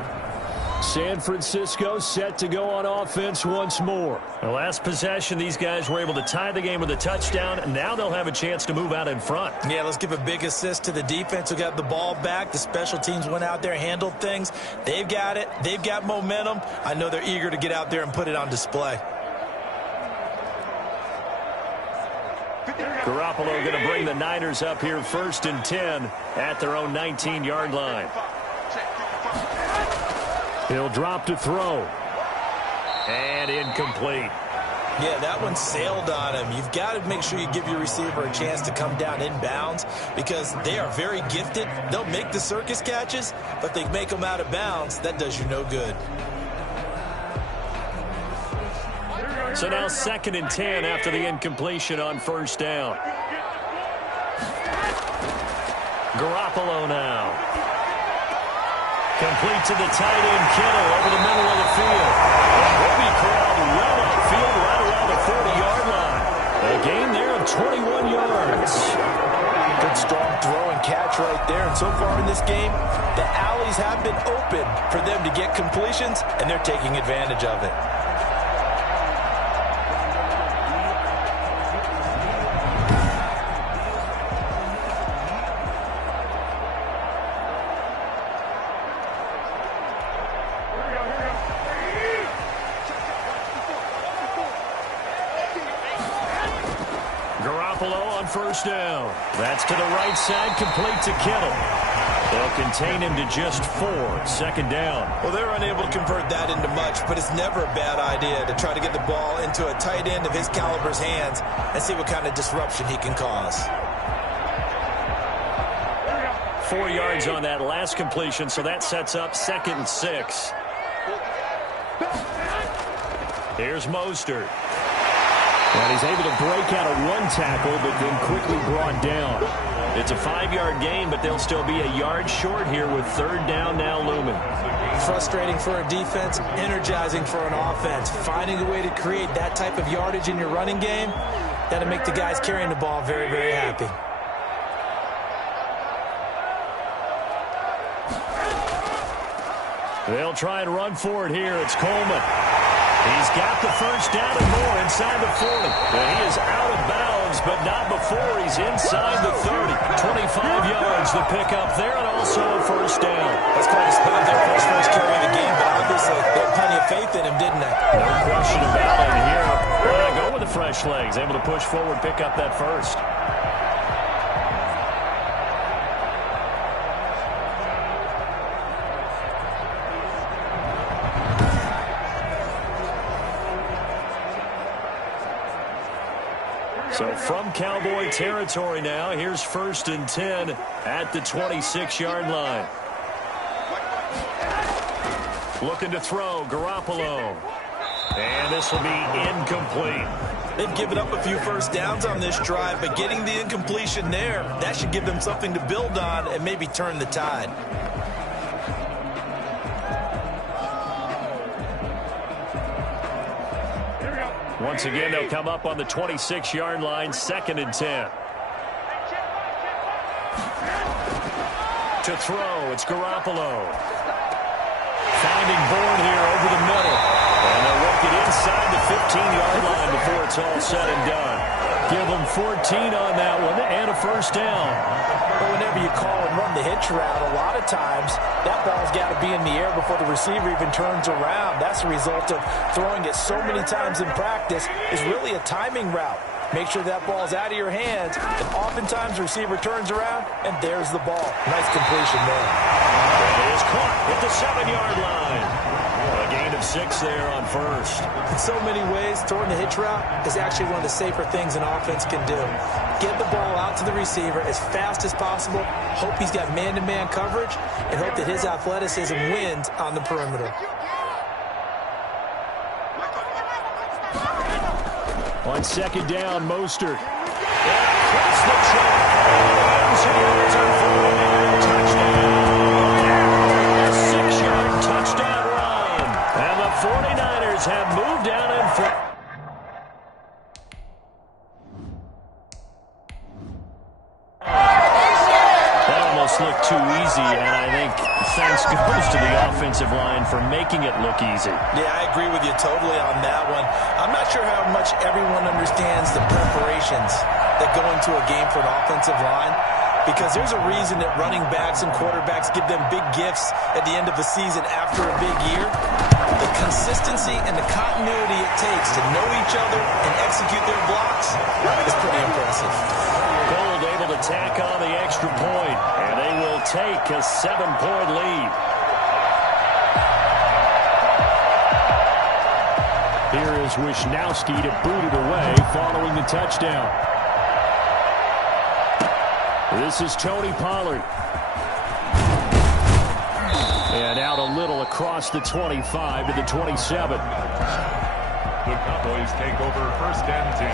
San Francisco set to go on offense once more. The last possession, these guys were able to tie the game with a touchdown, and now they'll have a chance to move out in front. Yeah, let's give a big assist to the defense who got the ball back. The special teams went out there, handled things. They've got it. They've got momentum. I know they're eager to get out there and put it on display. Garoppolo going to bring the Niners up here 1st and 10 at their own 19-yard line. He'll drop to throw. And incomplete. Yeah, that one sailed on him. You've got to make sure you give your receiver a chance to come down inbounds because they are very gifted. They'll make the circus catches, but they make them out of bounds. That does you no good. So now 2nd and 10 after the incompletion on 1st down. Garoppolo now. Complete to the tight end, Kittle, over the middle of the field. And he'll be corralled well upfield right around the 40-yard line. A gain there of 21 yards. Good strong throw and catch right there. And so far in this game, the alleys have been open for them to get completions, and they're taking advantage of it. Garoppolo on 1st down. That's to the right side, complete to Kittle. They'll contain him to just 4. 2nd down. Well, they're unable to convert that into much, but it's never a bad idea to try to get the ball into a tight end of his caliber's hands and see what kind of disruption he can cause. 4 yards on that last completion, so that sets up 2nd and 6. Here's Mostert. And he's able to break out of 1 tackle, but then quickly brought down. It's a 5-yard gain, but they'll still be a yard short here with 3rd down now looming. Frustrating for a defense, energizing for an offense. Finding a way to create that type of yardage in your running game, that'll make the guys carrying the ball very, very happy. They'll try and run for it here. It's Coleman. He's got the 1st down and more inside the 40. And he is out of bounds, but not before he's inside the 30. 25 yards to pick up there, and also a 1st down. That's quite a spot there for his first carry of the game, but obviously they had plenty of faith in him, didn't they? No question about it here. Go with the fresh legs, able to push forward, pick up that 1st. So from Cowboy territory now, here's 1st and 10 at the 26-yard line. Looking to throw, Garoppolo. And this will be incomplete. They've given up a few 1st downs on this drive, but getting the incompletion there, that should give them something to build on and maybe turn the tide. Once again, they'll come up on the 26-yard line, 2nd and 10. To throw, it's Garoppolo. Finding Bourne here over the middle. And they'll work it inside the 15-yard line before it's all said and done. Give them 14 on that one and a 1st down. But whenever you call and run the hitch route, a lot of times that ball's got to be in the air before the receiver even turns around. That's the result of throwing it so many times in practice. Is really a timing route. Make sure that ball's out of your hands, and oftentimes the receiver turns around, and there's the ball. Nice completion there. It is caught at the 7-yard line. A gain of 6 there on 1st. In so many ways, throwing the hitch route is actually one of the safer things an offense can do. Get the ball out to the receiver as fast as possible, hope he's got man-to-man coverage, and hope that his athleticism wins on the perimeter. On 2nd down, Mostert. Across the track. Touchdown. A 6-yard touchdown run. And the 49ers have moved down in front. That almost looked too easy, and I think thanks goes to the offensive line for making it look easy. Yeah, I agree with you totally on that one. I'm not sure how much everyone understands the preparations that go into a game for an offensive line, because there's a reason that running backs and quarterbacks give them big gifts at the end of the season after a big year. The consistency and the continuity it takes to know each other and execute their blocks is pretty impressive. Gold able to tack on the extra point, and they will take a 7-point lead. Here is Wisnowski to boot it away following the touchdown. This is Tony Pollard. And out a little across the 25 to the 27. The Cowboys take over 1st and 10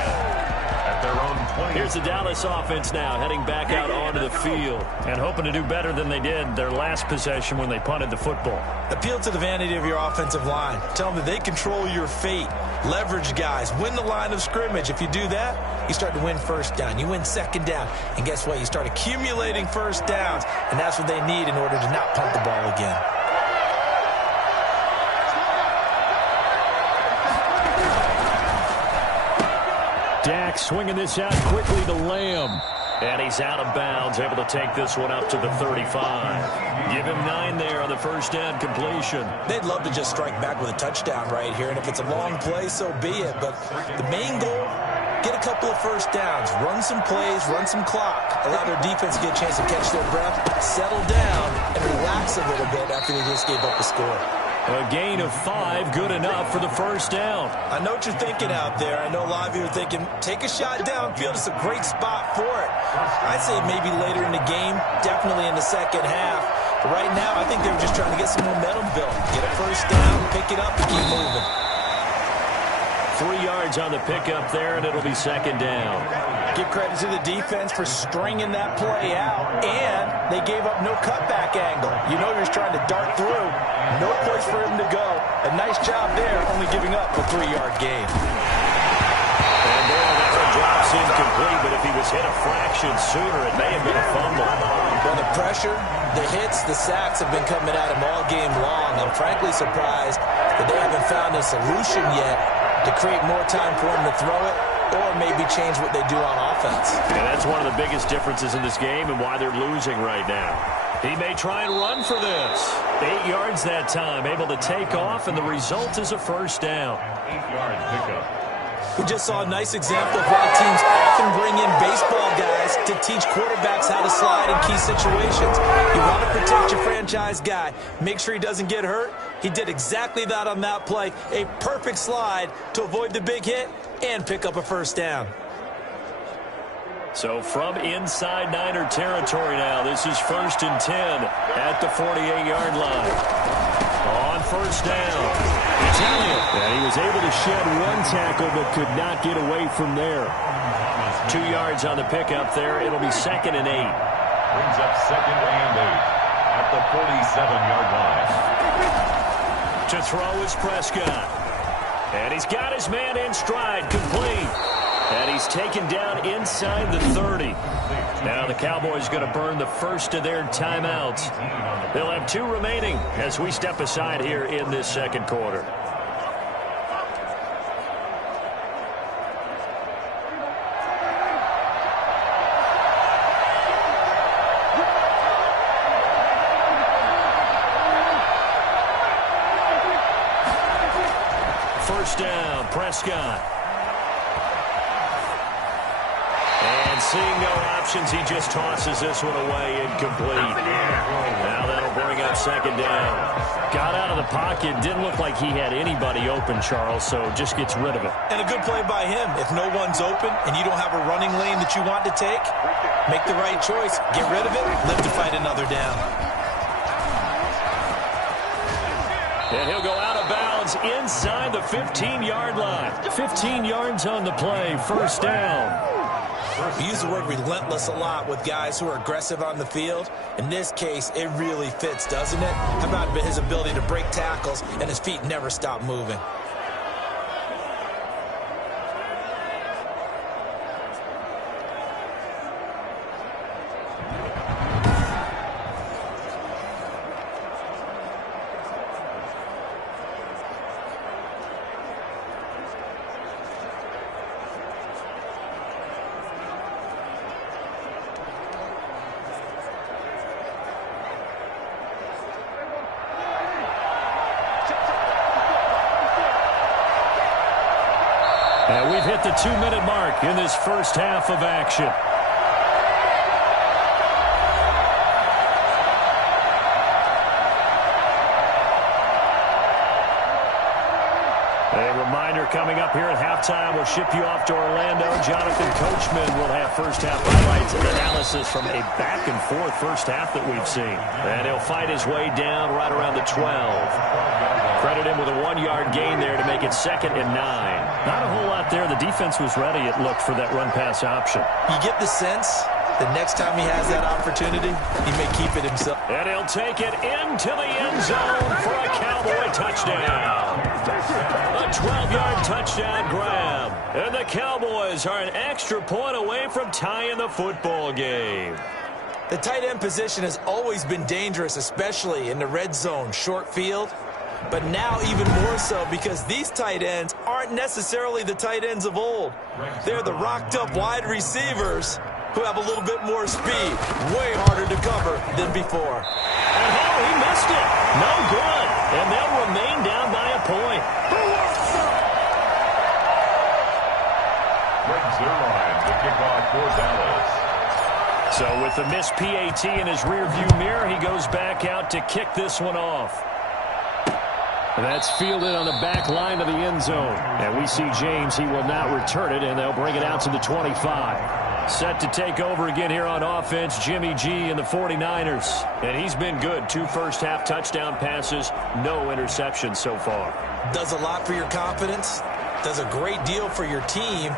at their own 20. Here's the Dallas offense now heading back out onto the field and hoping to do better than they did their last possession when they punted the football. Appeal to the vanity of your offensive line. Tell them that they control your fate. Leverage guys. Win the line of scrimmage. If you do that, you start to win 1st down. You win 2nd down. And guess what? You start accumulating 1st downs. And that's what they need in order to not punt the ball again. Dak swinging this out quickly to Lamb. And he's out of bounds, able to take this one up to the 35. Give him 9 there on the 1st down completion. They'd love to just strike back with a touchdown right here, and if it's a long play, so be it. But the main goal Get a couple of first downs, run some plays, run some clock, allow their defense to get a chance to catch their breath, settle down, and relax a little bit after they just gave up a score. A gain of 5, good enough for the first down. I know what you're thinking out there. I know a lot of you are thinking, take a shot downfield. It's a great spot for it. I'd say maybe later in the game, definitely in the second half. But right now, I think they were just trying to get some momentum built. Get a first down, pick it up, and keep moving. 3 yards on the pickup there, and it'll be second down. Give credit to the defense for stringing that play out, and they gave up no cutback angle. You know you're just trying to dart through. No place for him to go. A nice job there, only giving up a 3-yard gain. And there, that one drops incomplete, but if he was hit a fraction sooner, it may have been a fumble. Well, the pressure, the hits, the sacks have been coming at him all game long. I'm frankly surprised that they haven't found a solution yet to create more time for him to throw it, or maybe change what they do on offense. And that's one of the biggest differences in this game and why they're losing right now. He may try and run for this. 8 yards that time, able to take off, and the result is a first down. 8-yard pickup. We just saw a nice example of why teams often bring in baseball guys to teach quarterbacks how to slide in key situations. You want to protect your franchise guy. Make sure he doesn't get hurt. He did exactly that on that play. A perfect slide to avoid the big hit and pick up a first down. So from inside Niner territory now, this is 1st and 10 at the 48-yard line. On first down. And he was able to shed 1 tackle but could not get away from there. 2 yards on the pickup there. It'll be 2nd and 8. Brings up 2nd and 8 at the 47-yard line. To throw is Prescott. And he's got his man in stride, complete. And he's taken down inside the 30. Now the Cowboys going to burn the first of their timeouts. They'll have 2 remaining as we step aside here in this second quarter. First down, Prescott. And seeing no options, he just tosses this one away, incomplete. Now that'll bring up 2nd down. Got out of the pocket, didn't look like he had anybody open, Charles, so just gets rid of it. And a good play by him. If no one's open and you don't have a running lane that you want to take, make the right choice. Get rid of it, live to fight another down. And he'll go out of bounds inside the 15-yard line. 15 yards on the play, first down. We use the word relentless a lot with guys who are aggressive on the field. In this case, it really fits, doesn't it? How about his ability to break tackles and his feet never stop moving? And we've hit the 2-minute mark in this first half of action. A reminder coming up here at halftime. We'll ship you off to Orlando. Jonathan Coachman will have first half highlights and analysis from a back-and-forth first half that we've seen. And he'll fight his way down right around the 12. Credit him with a 1-yard gain there to make it 2nd and 9. Not a whole lot there. The defense was ready, it looked, for that run-pass option. You get the sense that next time he has that opportunity, he may keep it himself. And he'll take it into the end zone for a Cowboy touchdown. A 12-yard touchdown grab. And the Cowboys are an extra point away from tying the football game. The tight end position has always been dangerous, especially in the red zone, short field. But now even more so because these tight ends aren't necessarily the tight ends of old. They're the rocked-up wide receivers who have a little bit more speed, way harder to cover than before. And he missed it. No good. And they'll remain down by a point. Brings With a missed PAT in his rearview mirror, he goes back out to kick this one off. And that's fielded on the back line of the end zone. And we see James, he will not return it, and they'll bring it out to the 25. Set to take over again here on offense, Jimmy G and the 49ers. And he's been good. 2 first-half touchdown passes, no interceptions so far. Does a lot for your confidence, does a great deal for your team,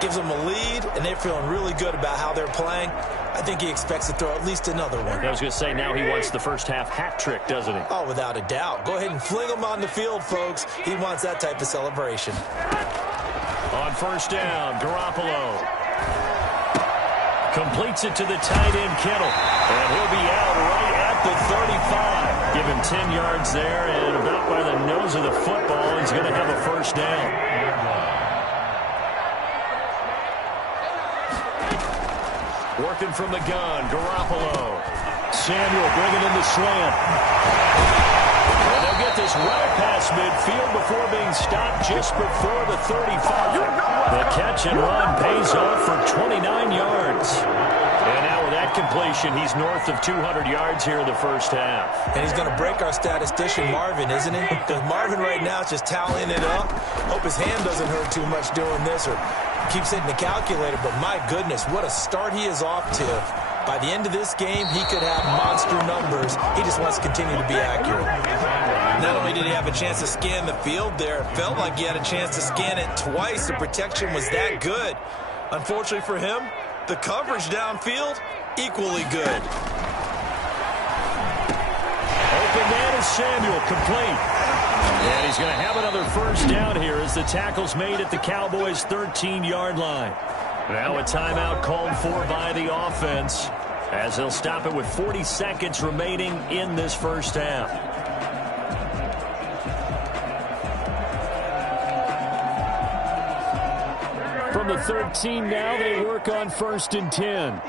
gives them a lead, and they're feeling really good about how they're playing. I think he expects to throw at least another one. I was going to say, now he wants the first-half hat trick, doesn't he? Oh, without a doubt. Go ahead and fling him on the field, folks. He wants that type of celebration. On first down, Garoppolo completes it to the tight end, Kittle. And he'll be out right at the 35. Give him 10 yards there, and about by the nose of the football, he's going to have a first down. Working from the gun, Garoppolo. Samuel bringing in the slant. And they'll get this well past midfield before being stopped just before the 35. The catch and run pays off for 29 yards. And now with that completion, he's north of 200 yards here in the first half. And he's going to break our statistician, Marvin, isn't he? Because Marvin right now is just tallying it up. Hope his hand doesn't hurt too much doing this, or keeps hitting the calculator, but my goodness, what a start he is off to. By the end of this game, he could have monster numbers. He just wants to continue to be accurate. Not only did he have a chance to scan the field there, it felt like he had a chance to scan it twice. The protection was that good. Unfortunately for him, the coverage downfield, equally good. Open man is Samuel, complete. And he's going to have another first down here as the tackle's made at the Cowboys' 13-yard line. Now a timeout called for by the offense as they'll stop it with 40 seconds remaining in this first half. From the 13 now, they work on 1st and 10.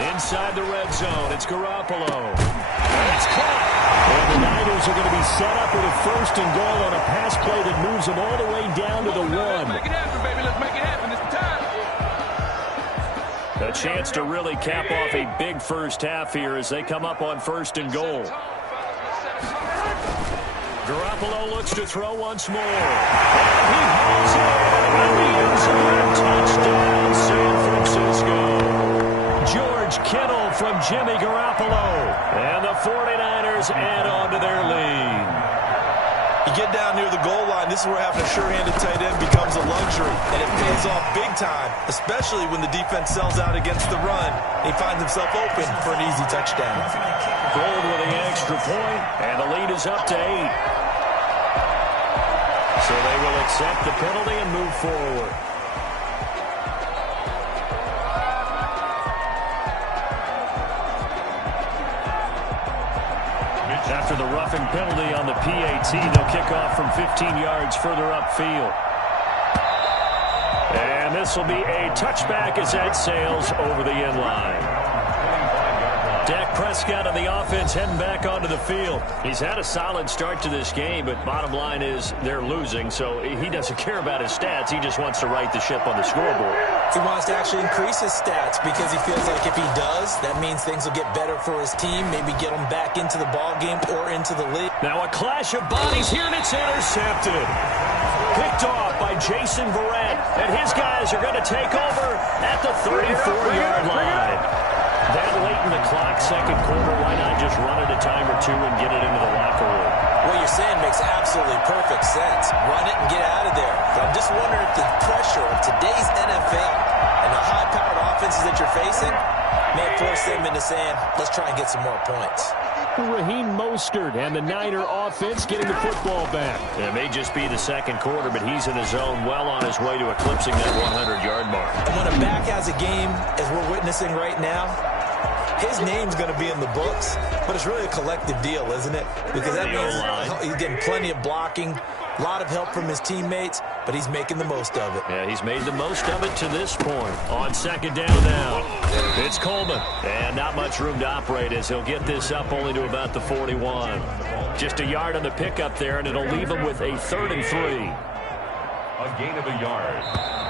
Inside the red zone, it's Garoppolo. It's caught. And the Niners are going to be set up with a 1st and goal on a pass play that moves them all the way down to the 1. Make it happen, baby. Let's make it happen. It's the time. A chance to really cap off a big first half here as they come up on 1st and goal. Garoppolo looks to throw once more. And he hauls it. Touchdown, San Francisco. George Kittle from Jimmy Garoppolo. And the 49ers add on to their lead. You get down near the goal line, this is where having a sure-handed tight end becomes a luxury. And it pays off big time, especially when the defense sells out against the run. He finds himself open for an easy touchdown. Gold with the extra point, and the lead is up to 8. So they will accept the penalty and move forward. After the roughing penalty on the PAT, they'll kick off from 15 yards further upfield. And this will be a touchback as that sails over the end line. Dak Prescott on the offense heading back onto the field. He's had a solid start to this game, but bottom line is they're losing, so he doesn't care about his stats. He just wants to right the ship on the scoreboard. He wants to actually increase his stats because he feels like if he does, that means things will get better for his team, maybe get him back into the ball game or into the league. Now a clash of bodies here, and it's intercepted. Picked off by Jason Verrett, and his guys are going to take over at the 34-yard line. That late in the clock, second quarter, why not just run it a time or two and get it into the locker room? What you're saying makes absolutely perfect sense. Run it and get out of there. But I'm just wondering if the pressure of today's NFL and the high-powered offenses that you're facing may force them into saying, let's try and get some more points. Raheem Mostert and the Niner offense getting the football back. It may just be the second quarter, but he's in his zone, well on his way to eclipsing that 100-yard mark. And when a back has a game, as we're witnessing right now, his name's going to be in the books, but it's really a collective deal, isn't it? Because that means he's getting plenty of blocking, a lot of help from his teammates, but he's making the most of it. Yeah, he's made the most of it to this point. On second down now, it's Coleman. And not much room to operate as he'll get this up only to about the 41. Just a yard on the pickup there, and it'll leave him with a 3rd and 3. A gain of a yard.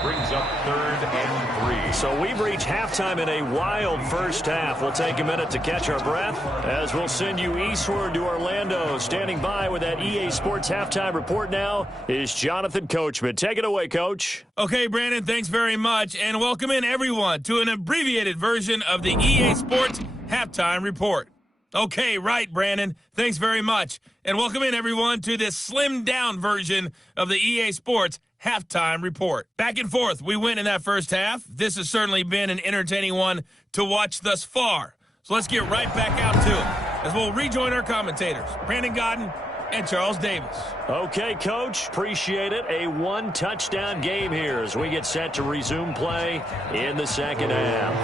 brings up 3rd and 3. So we've reached halftime in a wild first half. We'll take a minute to catch our breath as we'll send you eastward to Orlando. Standing by with that EA Sports halftime report now is Jonathan Coachman. Take it away, Coach. Okay, Brandon, thanks very much. And welcome in, everyone, to an abbreviated version of the EA Sports halftime report. Okay, right, Brandon. Thanks very much. And welcome in, everyone, to this slimmed-down version of the EA Sports halftime report. Back and forth, we went in that first half. This has certainly been an entertaining one to watch thus far. So let's get right back out to it as we'll rejoin our commentators, Brandon Godden and Charles Davis. Okay, Coach, appreciate it. A one-touchdown game here as we get set to resume play in the second half.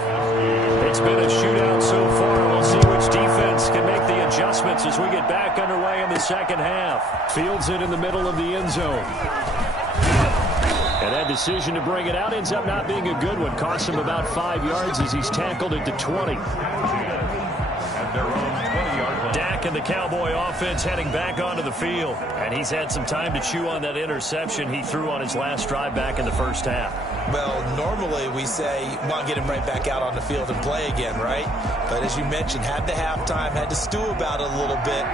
It's been a shootout so far. We'll see which defense can make the adjustments as we get back underway in the second half. Fields it in the middle of the end zone. And that decision to bring it out ends up not being a good one. Cost him about 5 yards as he's tackled it to 20. At their own 20-yard line. Dak and the Cowboy offense heading back onto the field. And he's had some time to chew on that interception he threw on his last drive back in the first half. Well, normally we say you want to get him right back out on the field and play again, right? But as you mentioned, had the halftime, had to stew about it a little bit.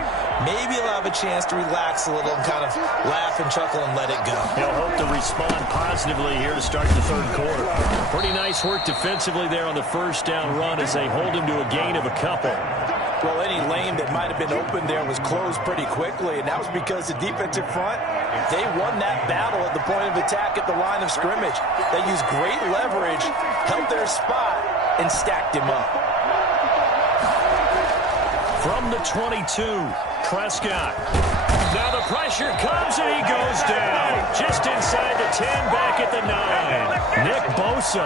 Maybe he'll have a chance to relax a little and kind of laugh and chuckle and let it go. He'll hope to respond positively here to start the third quarter. Pretty nice work defensively there on the first down run as they hold him to a gain of a couple. Well, any lane that might have been open there was closed pretty quickly, and that was because the defensive front, they won that battle at the point of attack at the line of scrimmage. They used great leverage, held their spot, and stacked him up. From the 22, Prescott. Now the pressure comes and he goes down. Just inside the 10, back at the 9. Nick Bosa.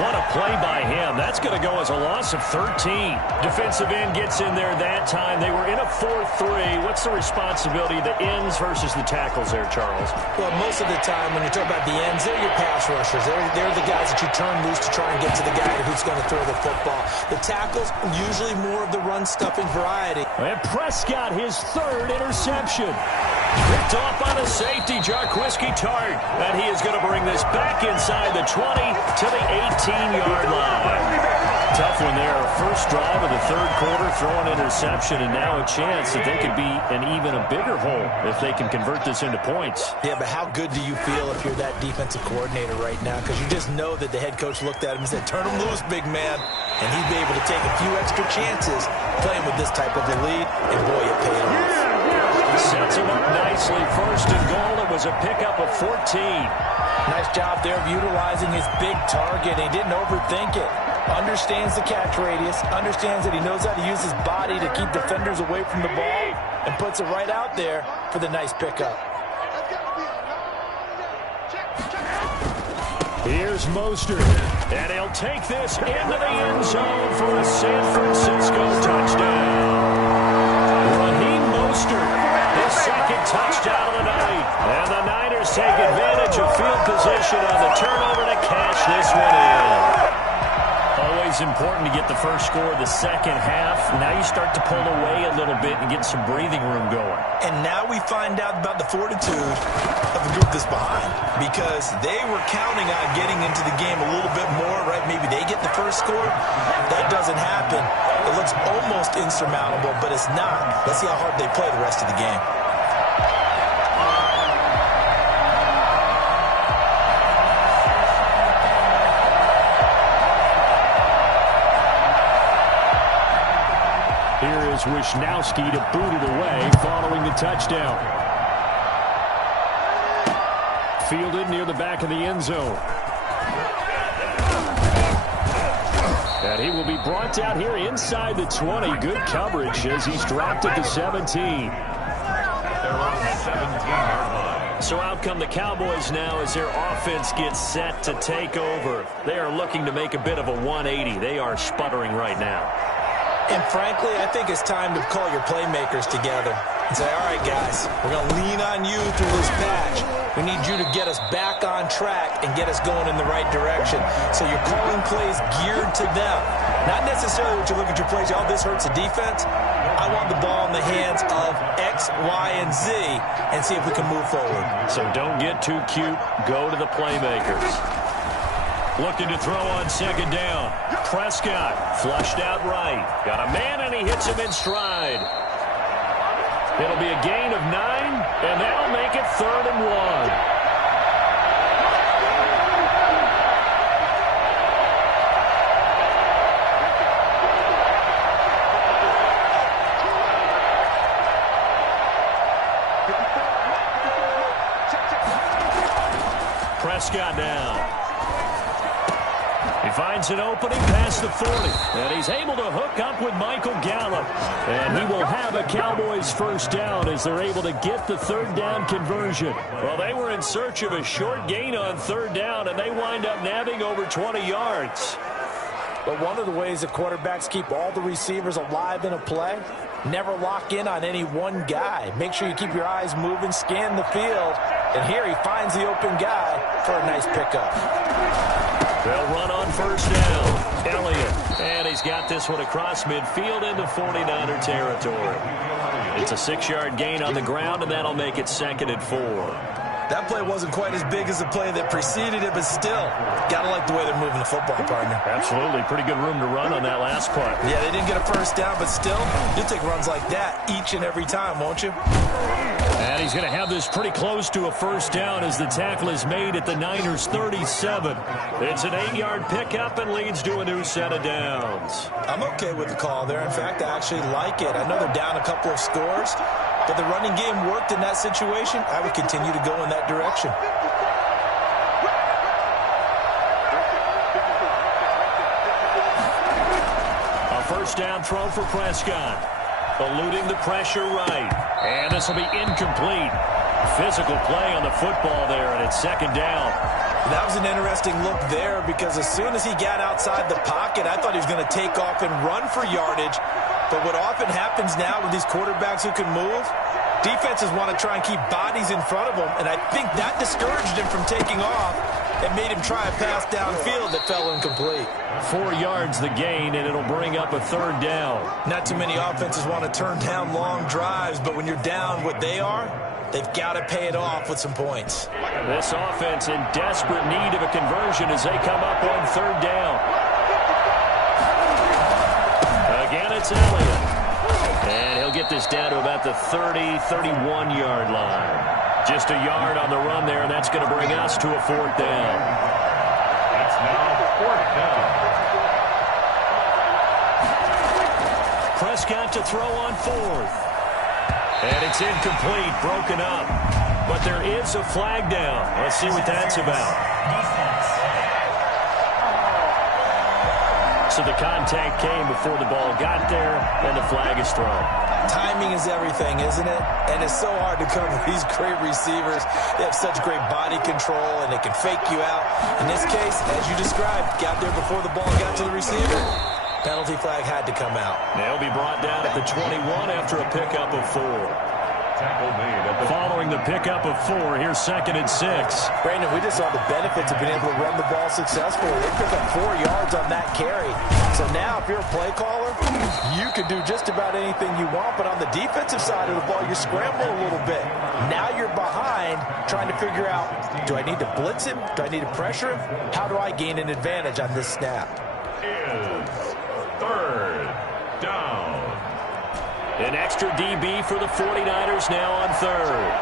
What a play by him. That's going to go as a loss of 13. Defensive end gets in there that time. They were in a 4-3. What's the responsibility of the ends versus the tackles there, Charles? Well, most of the time when you talk about the ends, they're your pass rushers. They're the guys that you turn loose to try and get to the guy who's going to throw the football. The tackles, usually more of the run-stuffing variety. And Prescott, his third interception. Picked off by the safety, Jarquiski Tart. And he is going to bring this back inside the 20 to the 18-yard line. Tough one there. First drive of the third quarter, throwing interception, and now a chance that they could be in even a bigger hole if they can convert this into points. Yeah, but how good do you feel if you're that defensive coordinator right now? Because you just know that the head coach looked at him and said, turn him loose, big man. And he'd be able to take a few extra chances playing with this type of a lead, and boy, it paid off. Sets him up nicely. First and goal. It was a pickup of 14. Nice job there of utilizing his big target. He didn't overthink it. Understands the catch radius. Understands that he knows how to use his body to keep defenders away from the ball. And puts it right out there for the nice pickup. Here's Mostert. And he'll take this into the end zone for a San Francisco touchdown. Raheem Mostert. His second touchdown of the night. And the Niners take advantage of field position on the turnover to cash this one in. Always important to get the first score of the second half. Now you start to pull away a little bit and get some breathing room going. And now we find out about the fortitude of the group that's behind. Because they were counting on getting into the game a little bit more, right? Maybe they get the first score. That doesn't happen. It looks almost insurmountable, but it's not. Let's see how hard they play the rest of the game. Here is Wisnowski to boot it away following the touchdown. Fielded near the back of the end zone. And he will be brought down here inside the 20. Good coverage as he's dropped at the 17. They're on the 17-yard line. So out come the Cowboys now as their offense gets set to take over. They are looking to make a bit of a 180. They are sputtering right now. And frankly, I think it's time to call your playmakers together and say, all right, guys, we're going to lean on you through this patch. We need you to get us back on track and get us going in the right direction. So you're calling plays geared to them. Not necessarily what you look at your plays, oh, this hurts the defense. I want the ball in the hands of X, Y, and Z and see if we can move forward. So don't get too cute. Go to the playmakers. Looking to throw on second down. Prescott flushed out right. Got a man, and he hits him in stride. It'll be a gain of 9, and that'll make it 3rd and 1. Prescott now. He finds an opening past the 40, and he's able to hook up with Michael Gallup. And he will have a Cowboys first down as they're able to get the 3rd down conversion. Well, they were in search of a short gain on 3rd down, and they wind up nabbing over 20 yards. But one of the ways that quarterbacks keep all the receivers alive in a play, never lock in on any one guy. Make sure you keep your eyes moving, scan the field. And here he finds the open guy for a nice pickup. They'll run on first down. Elliott. And he's got this one across midfield into 49er territory. It's a 6-yard gain on the ground, and that'll make it 2nd and 4. That play wasn't quite as big as the play that preceded it, but still, gotta like the way they're moving the football, partner. Absolutely. Pretty good room to run on that last punt. Yeah, they didn't get a first down, but still, you'll take runs like that each and every time, won't you? And he's going to have this pretty close to a first down as the tackle is made at the Niners' 37. It's an 8-yard pickup and leads to a new set of downs. I'm okay with the call there. In fact, I actually like it. I know they're down a couple of scores, but the running game worked in that situation. I would continue to go in that direction. A first down throw for Prescott. Eluding the pressure right. And this will be incomplete. Physical play on the football there, and it's 2nd down. That was an interesting look there because as soon as he got outside the pocket, I thought he was going to take off and run for yardage. But what often happens now with these quarterbacks who can move, defenses want to try and keep bodies in front of them, and I think that discouraged him from taking off and made him try a pass downfield that fell incomplete. 4 yards the gain, and it'll bring up a 3rd down. Not too many offenses want to turn down long drives, but when you're down what they are, they've got to pay it off with some points. This offense in desperate need of a conversion as they come up on 3rd down. Again, it's Elliott. And he'll get this down to about the 30, 31-yard line. Just a yard on the run there, and that's going to bring us to a 4th down. It's now 4th down. Prescott to throw on 4th. And it's incomplete, broken up. But there is a flag down. Let's see what that's about. So the contact came before the ball got there, and the flag is thrown. Timing is everything, isn't it? And it's so hard to cover these great receivers. They have such great body control, and they can fake you out. In this case, as you described, got there before the ball got to the receiver. Penalty flag had to come out. They'll be brought down at the 21 after a pickup of 4. Following the pickup of 4, here's 2nd and 6. Brandon, we just saw the benefits of being able to run the ball successfully. They pick up 4 yards on that carry. So now, if you're a play caller, you can do just about anything you want. But on the defensive side of the ball, you scramble a little bit. Now you're behind, trying to figure out, do I need to blitz him? Do I need to pressure him? How do I gain an advantage on this snap? Is 3rd down. An extra DB for the 49ers now on 3rd.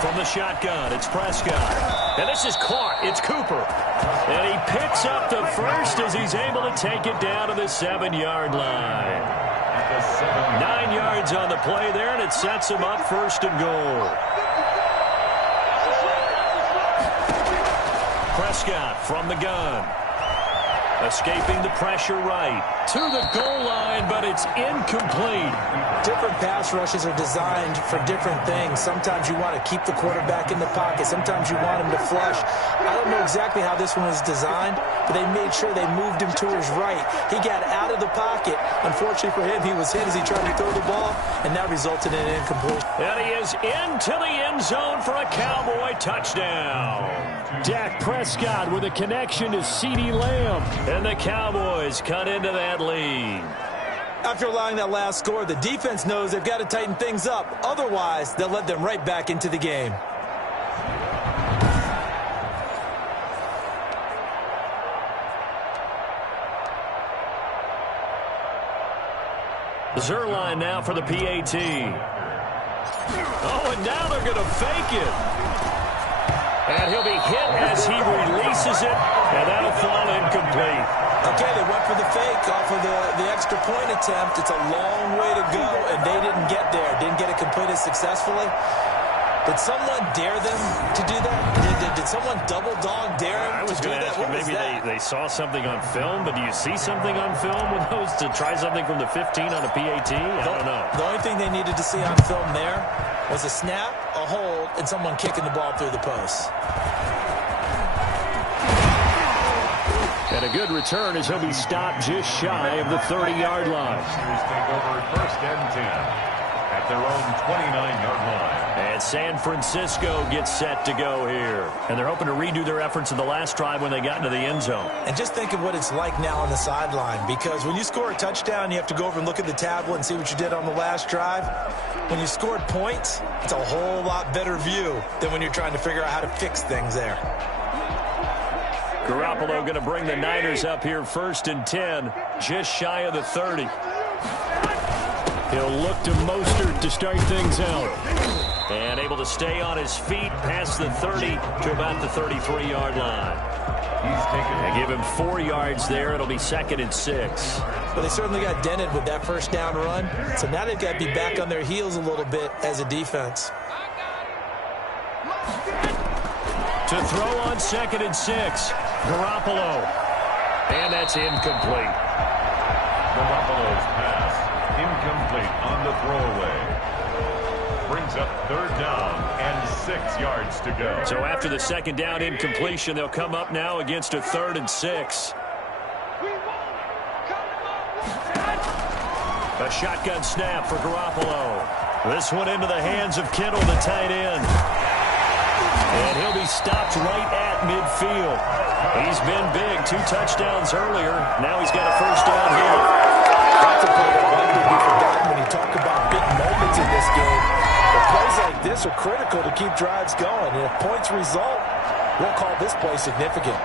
From the shotgun, it's Prescott. And this is caught. It's Cooper. And he picks up the first as he's able to take it down to the 7-yard line. 9 yards on the play there, and it sets him up 1st and goal. Prescott from the gun. Escaping the pressure right. To the goal line, but it's incomplete. Different pass rushes are designed for different things. Sometimes you want to keep the quarterback in the pocket. Sometimes you want him to flush. I don't know exactly how this one was designed, but they made sure they moved him to his right. He got out of the pocket. Unfortunately for him, he was hit as he tried to throw the ball, and that resulted in an incompletion. And he is into the end zone for a Cowboy touchdown. Dak Prescott with a connection to CeeDee Lamb. And the Cowboys cut into that that lead. After allowing that last score, the defense knows they've got to tighten things up. Otherwise, they'll let them right back into the game. Zerline now for the PAT. Oh, and now they're going to fake it. And he'll be hit as he releases it, and that'll fall incomplete. Okay, they went for the fake off of the extra point attempt. It's a long way to go, and they didn't get there. Didn't get it completed successfully. Did someone dare them to do that? Did someone double dog dare them to do that? I was going to ask you, maybe they saw something on film, but do you see something on film with those to try something from the 15 on a PAT? I don't know. The only thing they needed to see on film there was a snap, a hold, and someone kicking the ball through the post. And a good return as he'll be stopped just shy of the 30-yard line. Series take over first and 10 at their own 29-yard line. And San Francisco gets set to go here. And they're hoping to redo their efforts in the last drive when they got into the end zone. And just think of what it's like now on the sideline, because when you score a touchdown, you have to go over and look at the tablet and see what you did on the last drive. When you scored points, it's a whole lot better view than when you're trying to figure out how to fix things there. Garoppolo going to bring the Niners up here first and 10, just shy of the 30. He'll look to Mostert to start things out. And able to stay on his feet past the 30 to about the 33-yard line. And give him 4 yards there. It'll be second and 6. Well, they certainly got dented with that first down run. So now they've got to be back on their heels a little bit as a defense. To throw on second and 6. Garoppolo. And that's incomplete. Garoppolo's pass incomplete on the throwaway. Brings up third down and 6 yards to go. So after the second down incompletion, they'll come up now against a 3rd and 6. A shotgun snap for Garoppolo. This one into the hands of Kittle, the tight end. And he'll be stopped right at midfield. He's been big, 2 touchdowns earlier. Now he's got a first down here. That's a play that likely to be forgotten when you talk about big moments in this game. But plays like this are critical to keep drives going. And if points result, we'll call this play significant.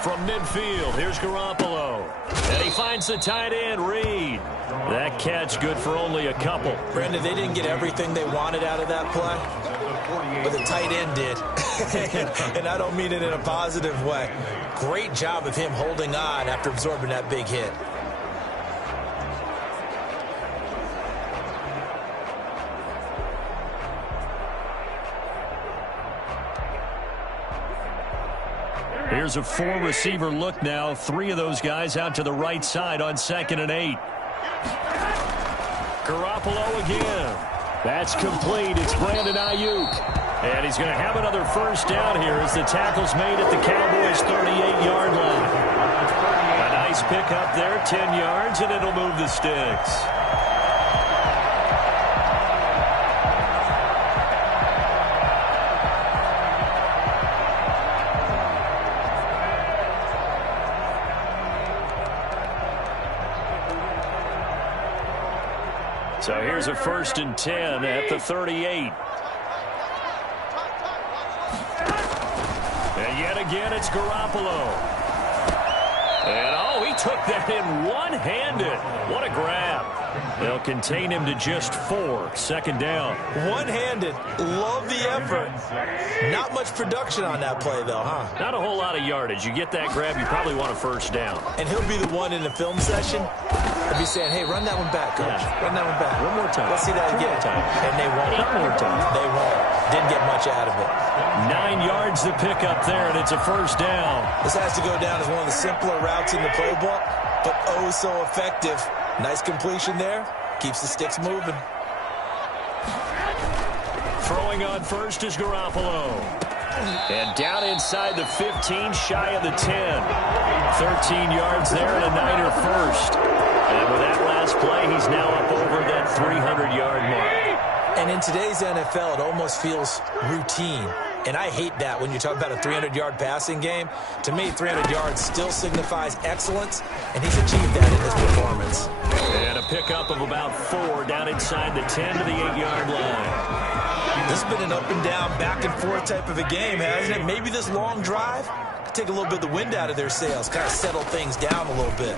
From midfield, here's Garoppolo. And he finds the tight end, Reed. That catch good for only a couple. Brandon, they didn't get everything they wanted out of that play, but the tight end did. And I don't mean it in a positive way. Great job of him holding on after absorbing that big hit. Here's a 4-receiver look now. 3 of those guys out to the right side on 2nd and 8. Garoppolo again. That's complete. It's Brandon Ayuk. And he's going to have another first down here as the tackle's made at the Cowboys' 38-yard line. A nice pickup there, 10 yards, and it'll move the sticks. So here's a 1st and 10 at the 38. And yet again, it's Garoppolo. And, oh, he took that in one-handed. What a grab. They'll contain him to just 4. 2nd down. One-handed. Love the effort. Not much production on that play, though, huh? Not a whole lot of yardage. You get that grab, you probably want a first down. And he'll be the one in the film session. He'll be saying, hey, run that one back, coach. Yeah. Run that one back. One more time. Let's see that again. And they won't. One more time. They won't. Didn't get much out of it. 9 yards to pick up there, and it's a first down. This has to go down as one of the simpler routes in the playbook, but oh so effective. Nice completion there. Keeps the sticks moving. Throwing on first is Garoppolo. And down inside the 15, shy of the 10. 13 yards there and a Niner first. And with that last play, he's now up over that 300-yard mark. And in today's NFL, it almost feels routine. And I hate that when you talk about a 300-yard passing game. To me, 300 yards still signifies excellence, and he's achieved that in his performance. And a pickup of about 4 down inside the 10 to the 8-yard line. This has been an up-and-down, back-and-forth type of a game, hasn't it? Maybe this long drive could take a little bit of the wind out of their sails, kind of settle things down a little bit.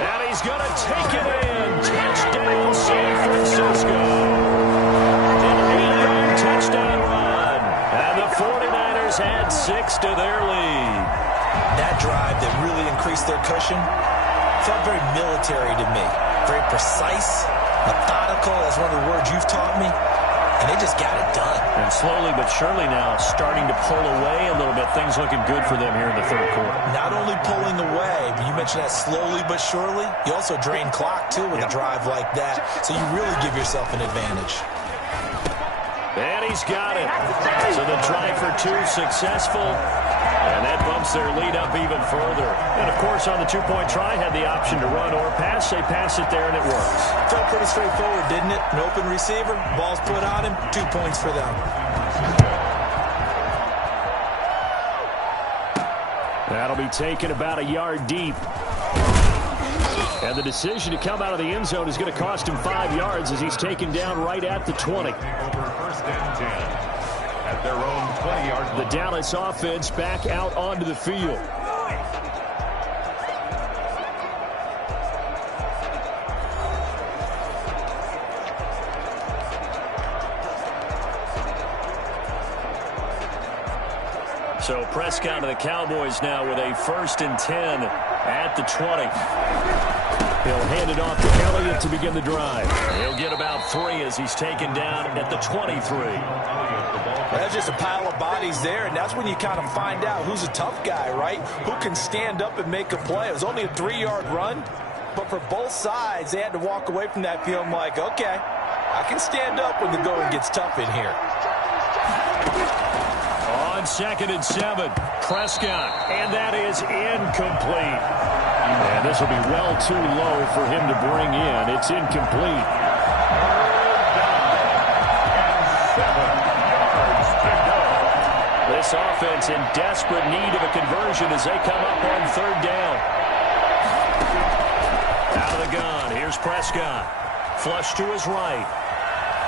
And he's going to take it in. Touchdown, San Francisco. An 8-yard touchdown run. And the 49ers add 6 to their lead. That drive that really increased their cushion felt very military to me. Very precise, methodical. That's one of the words you've taught me. And they just got it done. And slowly but surely now starting to pull away a little bit. Things looking good for them here in the third quarter. Not only pulling away, but you mentioned that slowly but surely. You also drain clock, too, with a drive like that. So you really give yourself an advantage. And he's got it. So the try for 2 successful. And that bumps their lead up even further. And, of course, on the 2-point try, had the option to run or pass. They pass it there, and it works. Felt pretty straightforward, didn't it? An open receiver, ball's put on him, 2 points for them. That'll be taken about a yard deep. And the decision to come out of the end zone is going to cost him 5 yards as he's taken down right at the 20. First and 10 at their own 20-yard line. The Dallas offense back out onto the field. So Prescott of the Cowboys now with a 1st and 10 at the 20. He'll hand it off to Elliott to begin the drive. He'll get about 3 as he's taken down at the 23. That's just a pile of bodies there, and that's when you kind of find out who's a tough guy, right? Who can stand up and make a play. It was only a 3-yard run, but for both sides, they had to walk away from that feeling like, okay, I can stand up when the going gets tough in here. On 2nd and 7, Prescott, and that is incomplete. And this will be well too low for him to bring in. It's incomplete. 7 yards to go. This offense in desperate need of a conversion as they come up on 3rd down. Out of the gun, here's Prescott. Flush to his right.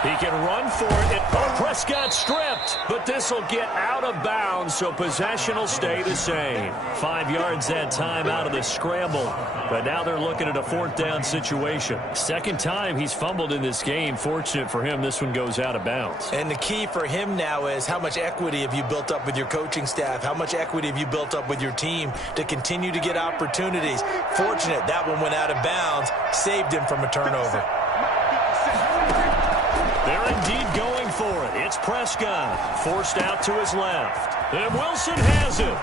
He can run for it. Oh, Prescott stripped. But this will get out of bounds, so possession will stay the same. 5 yards that time out of the scramble. But now they're looking at a 4th down situation. 2nd time he's fumbled in this game. Fortunate for him, this one goes out of bounds. And the key for him now is how much equity have you built up with your coaching staff? How much equity have you built up with your team to continue to get opportunities? Fortunate that one went out of bounds, saved him from a turnover. They're indeed going for it. It's Prescott, forced out to his left. And Wilson has it.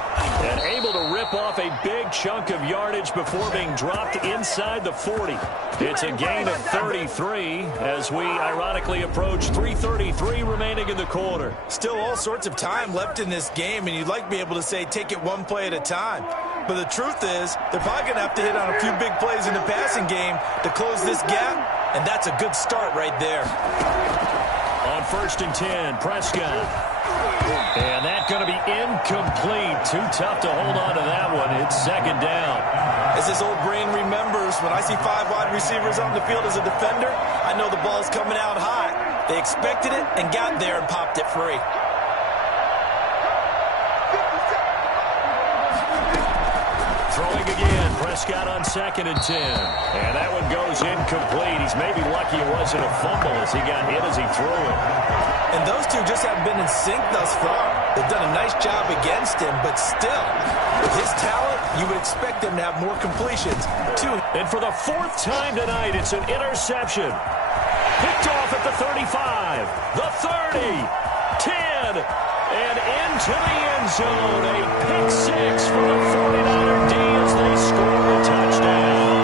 And able to rip off a big chunk of yardage before being dropped inside the 40. It's a gain of 33 as we ironically approach 3:33 remaining in the quarter. Still all sorts of time left in this game, and you'd like to be able to say take it one play at a time. But the truth is, they're probably going to have to hit on a few big plays in the passing game to close this gap, and that's a good start right there. On 1st and 10, Prescott. And that's going to be incomplete. Too tough to hold on to that one. It's 2nd down. As this old brain remembers, when I see 5 wide receivers on the field as a defender, I know the ball's coming out hot. They expected it and got there and popped it free. Throwing again, Prescott on 2nd and 10. And that one goes incomplete. He's maybe lucky it wasn't a fumble as he got hit as he threw it. And those two just haven't been in sync thus far. They've done a nice job against him, but still, with his talent, you would expect him to have more completions. And for the 4th time tonight, it's an interception. Picked off at the 35, the 30, 10, and into the end zone. A pick 6 for the 49er D as they score a touchdown.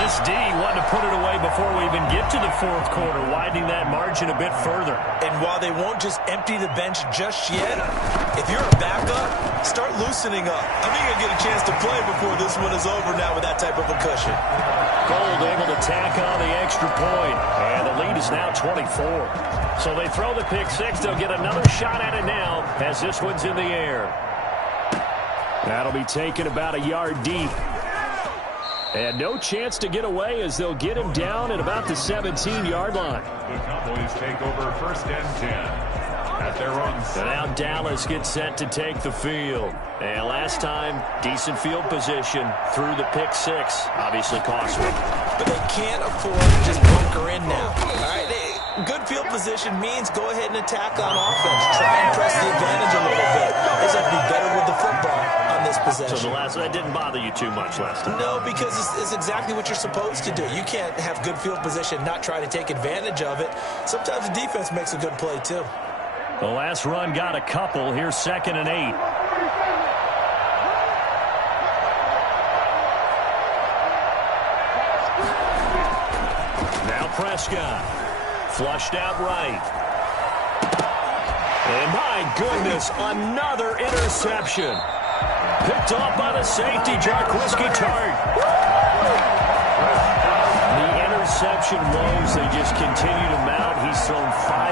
This D wanted to put it away before we even get to the 4th quarter, widening that margin a bit further. And while they won't just empty the bench just yet, If you're a backup, start loosening up. I think you'll get a chance to play before this one is over now with that type of a cushion. Gold able to tack on the extra point, and the lead is now 24. So they throw the pick six. They'll get another shot at it now as this one's in the air. That'll be taken about a yard deep. And no chance to get away as they'll get him down at about the 17-yard line. The Cowboys take over 1st and 10 at their own side. Now Dallas gets set to take the field. And last time, decent field position through the pick six. Obviously costly. But they can't afford to just bunker in now. All right, good field position means go ahead and attack on offense. Try and press the advantage a little bit. They just have to be better with the football on this possession. So that didn't bother you too much last time? No, because it's exactly what you're supposed to do. You can't have good field position, not try to take advantage of it. Sometimes the defense makes a good play, too. The last run got a couple. Here's 2nd and 8. Now Prescott. Flushed out right. And my goodness, another interception. Picked off by the safety, Jarquiski Tart. The interception woes, they just continue to mount. He's thrown 5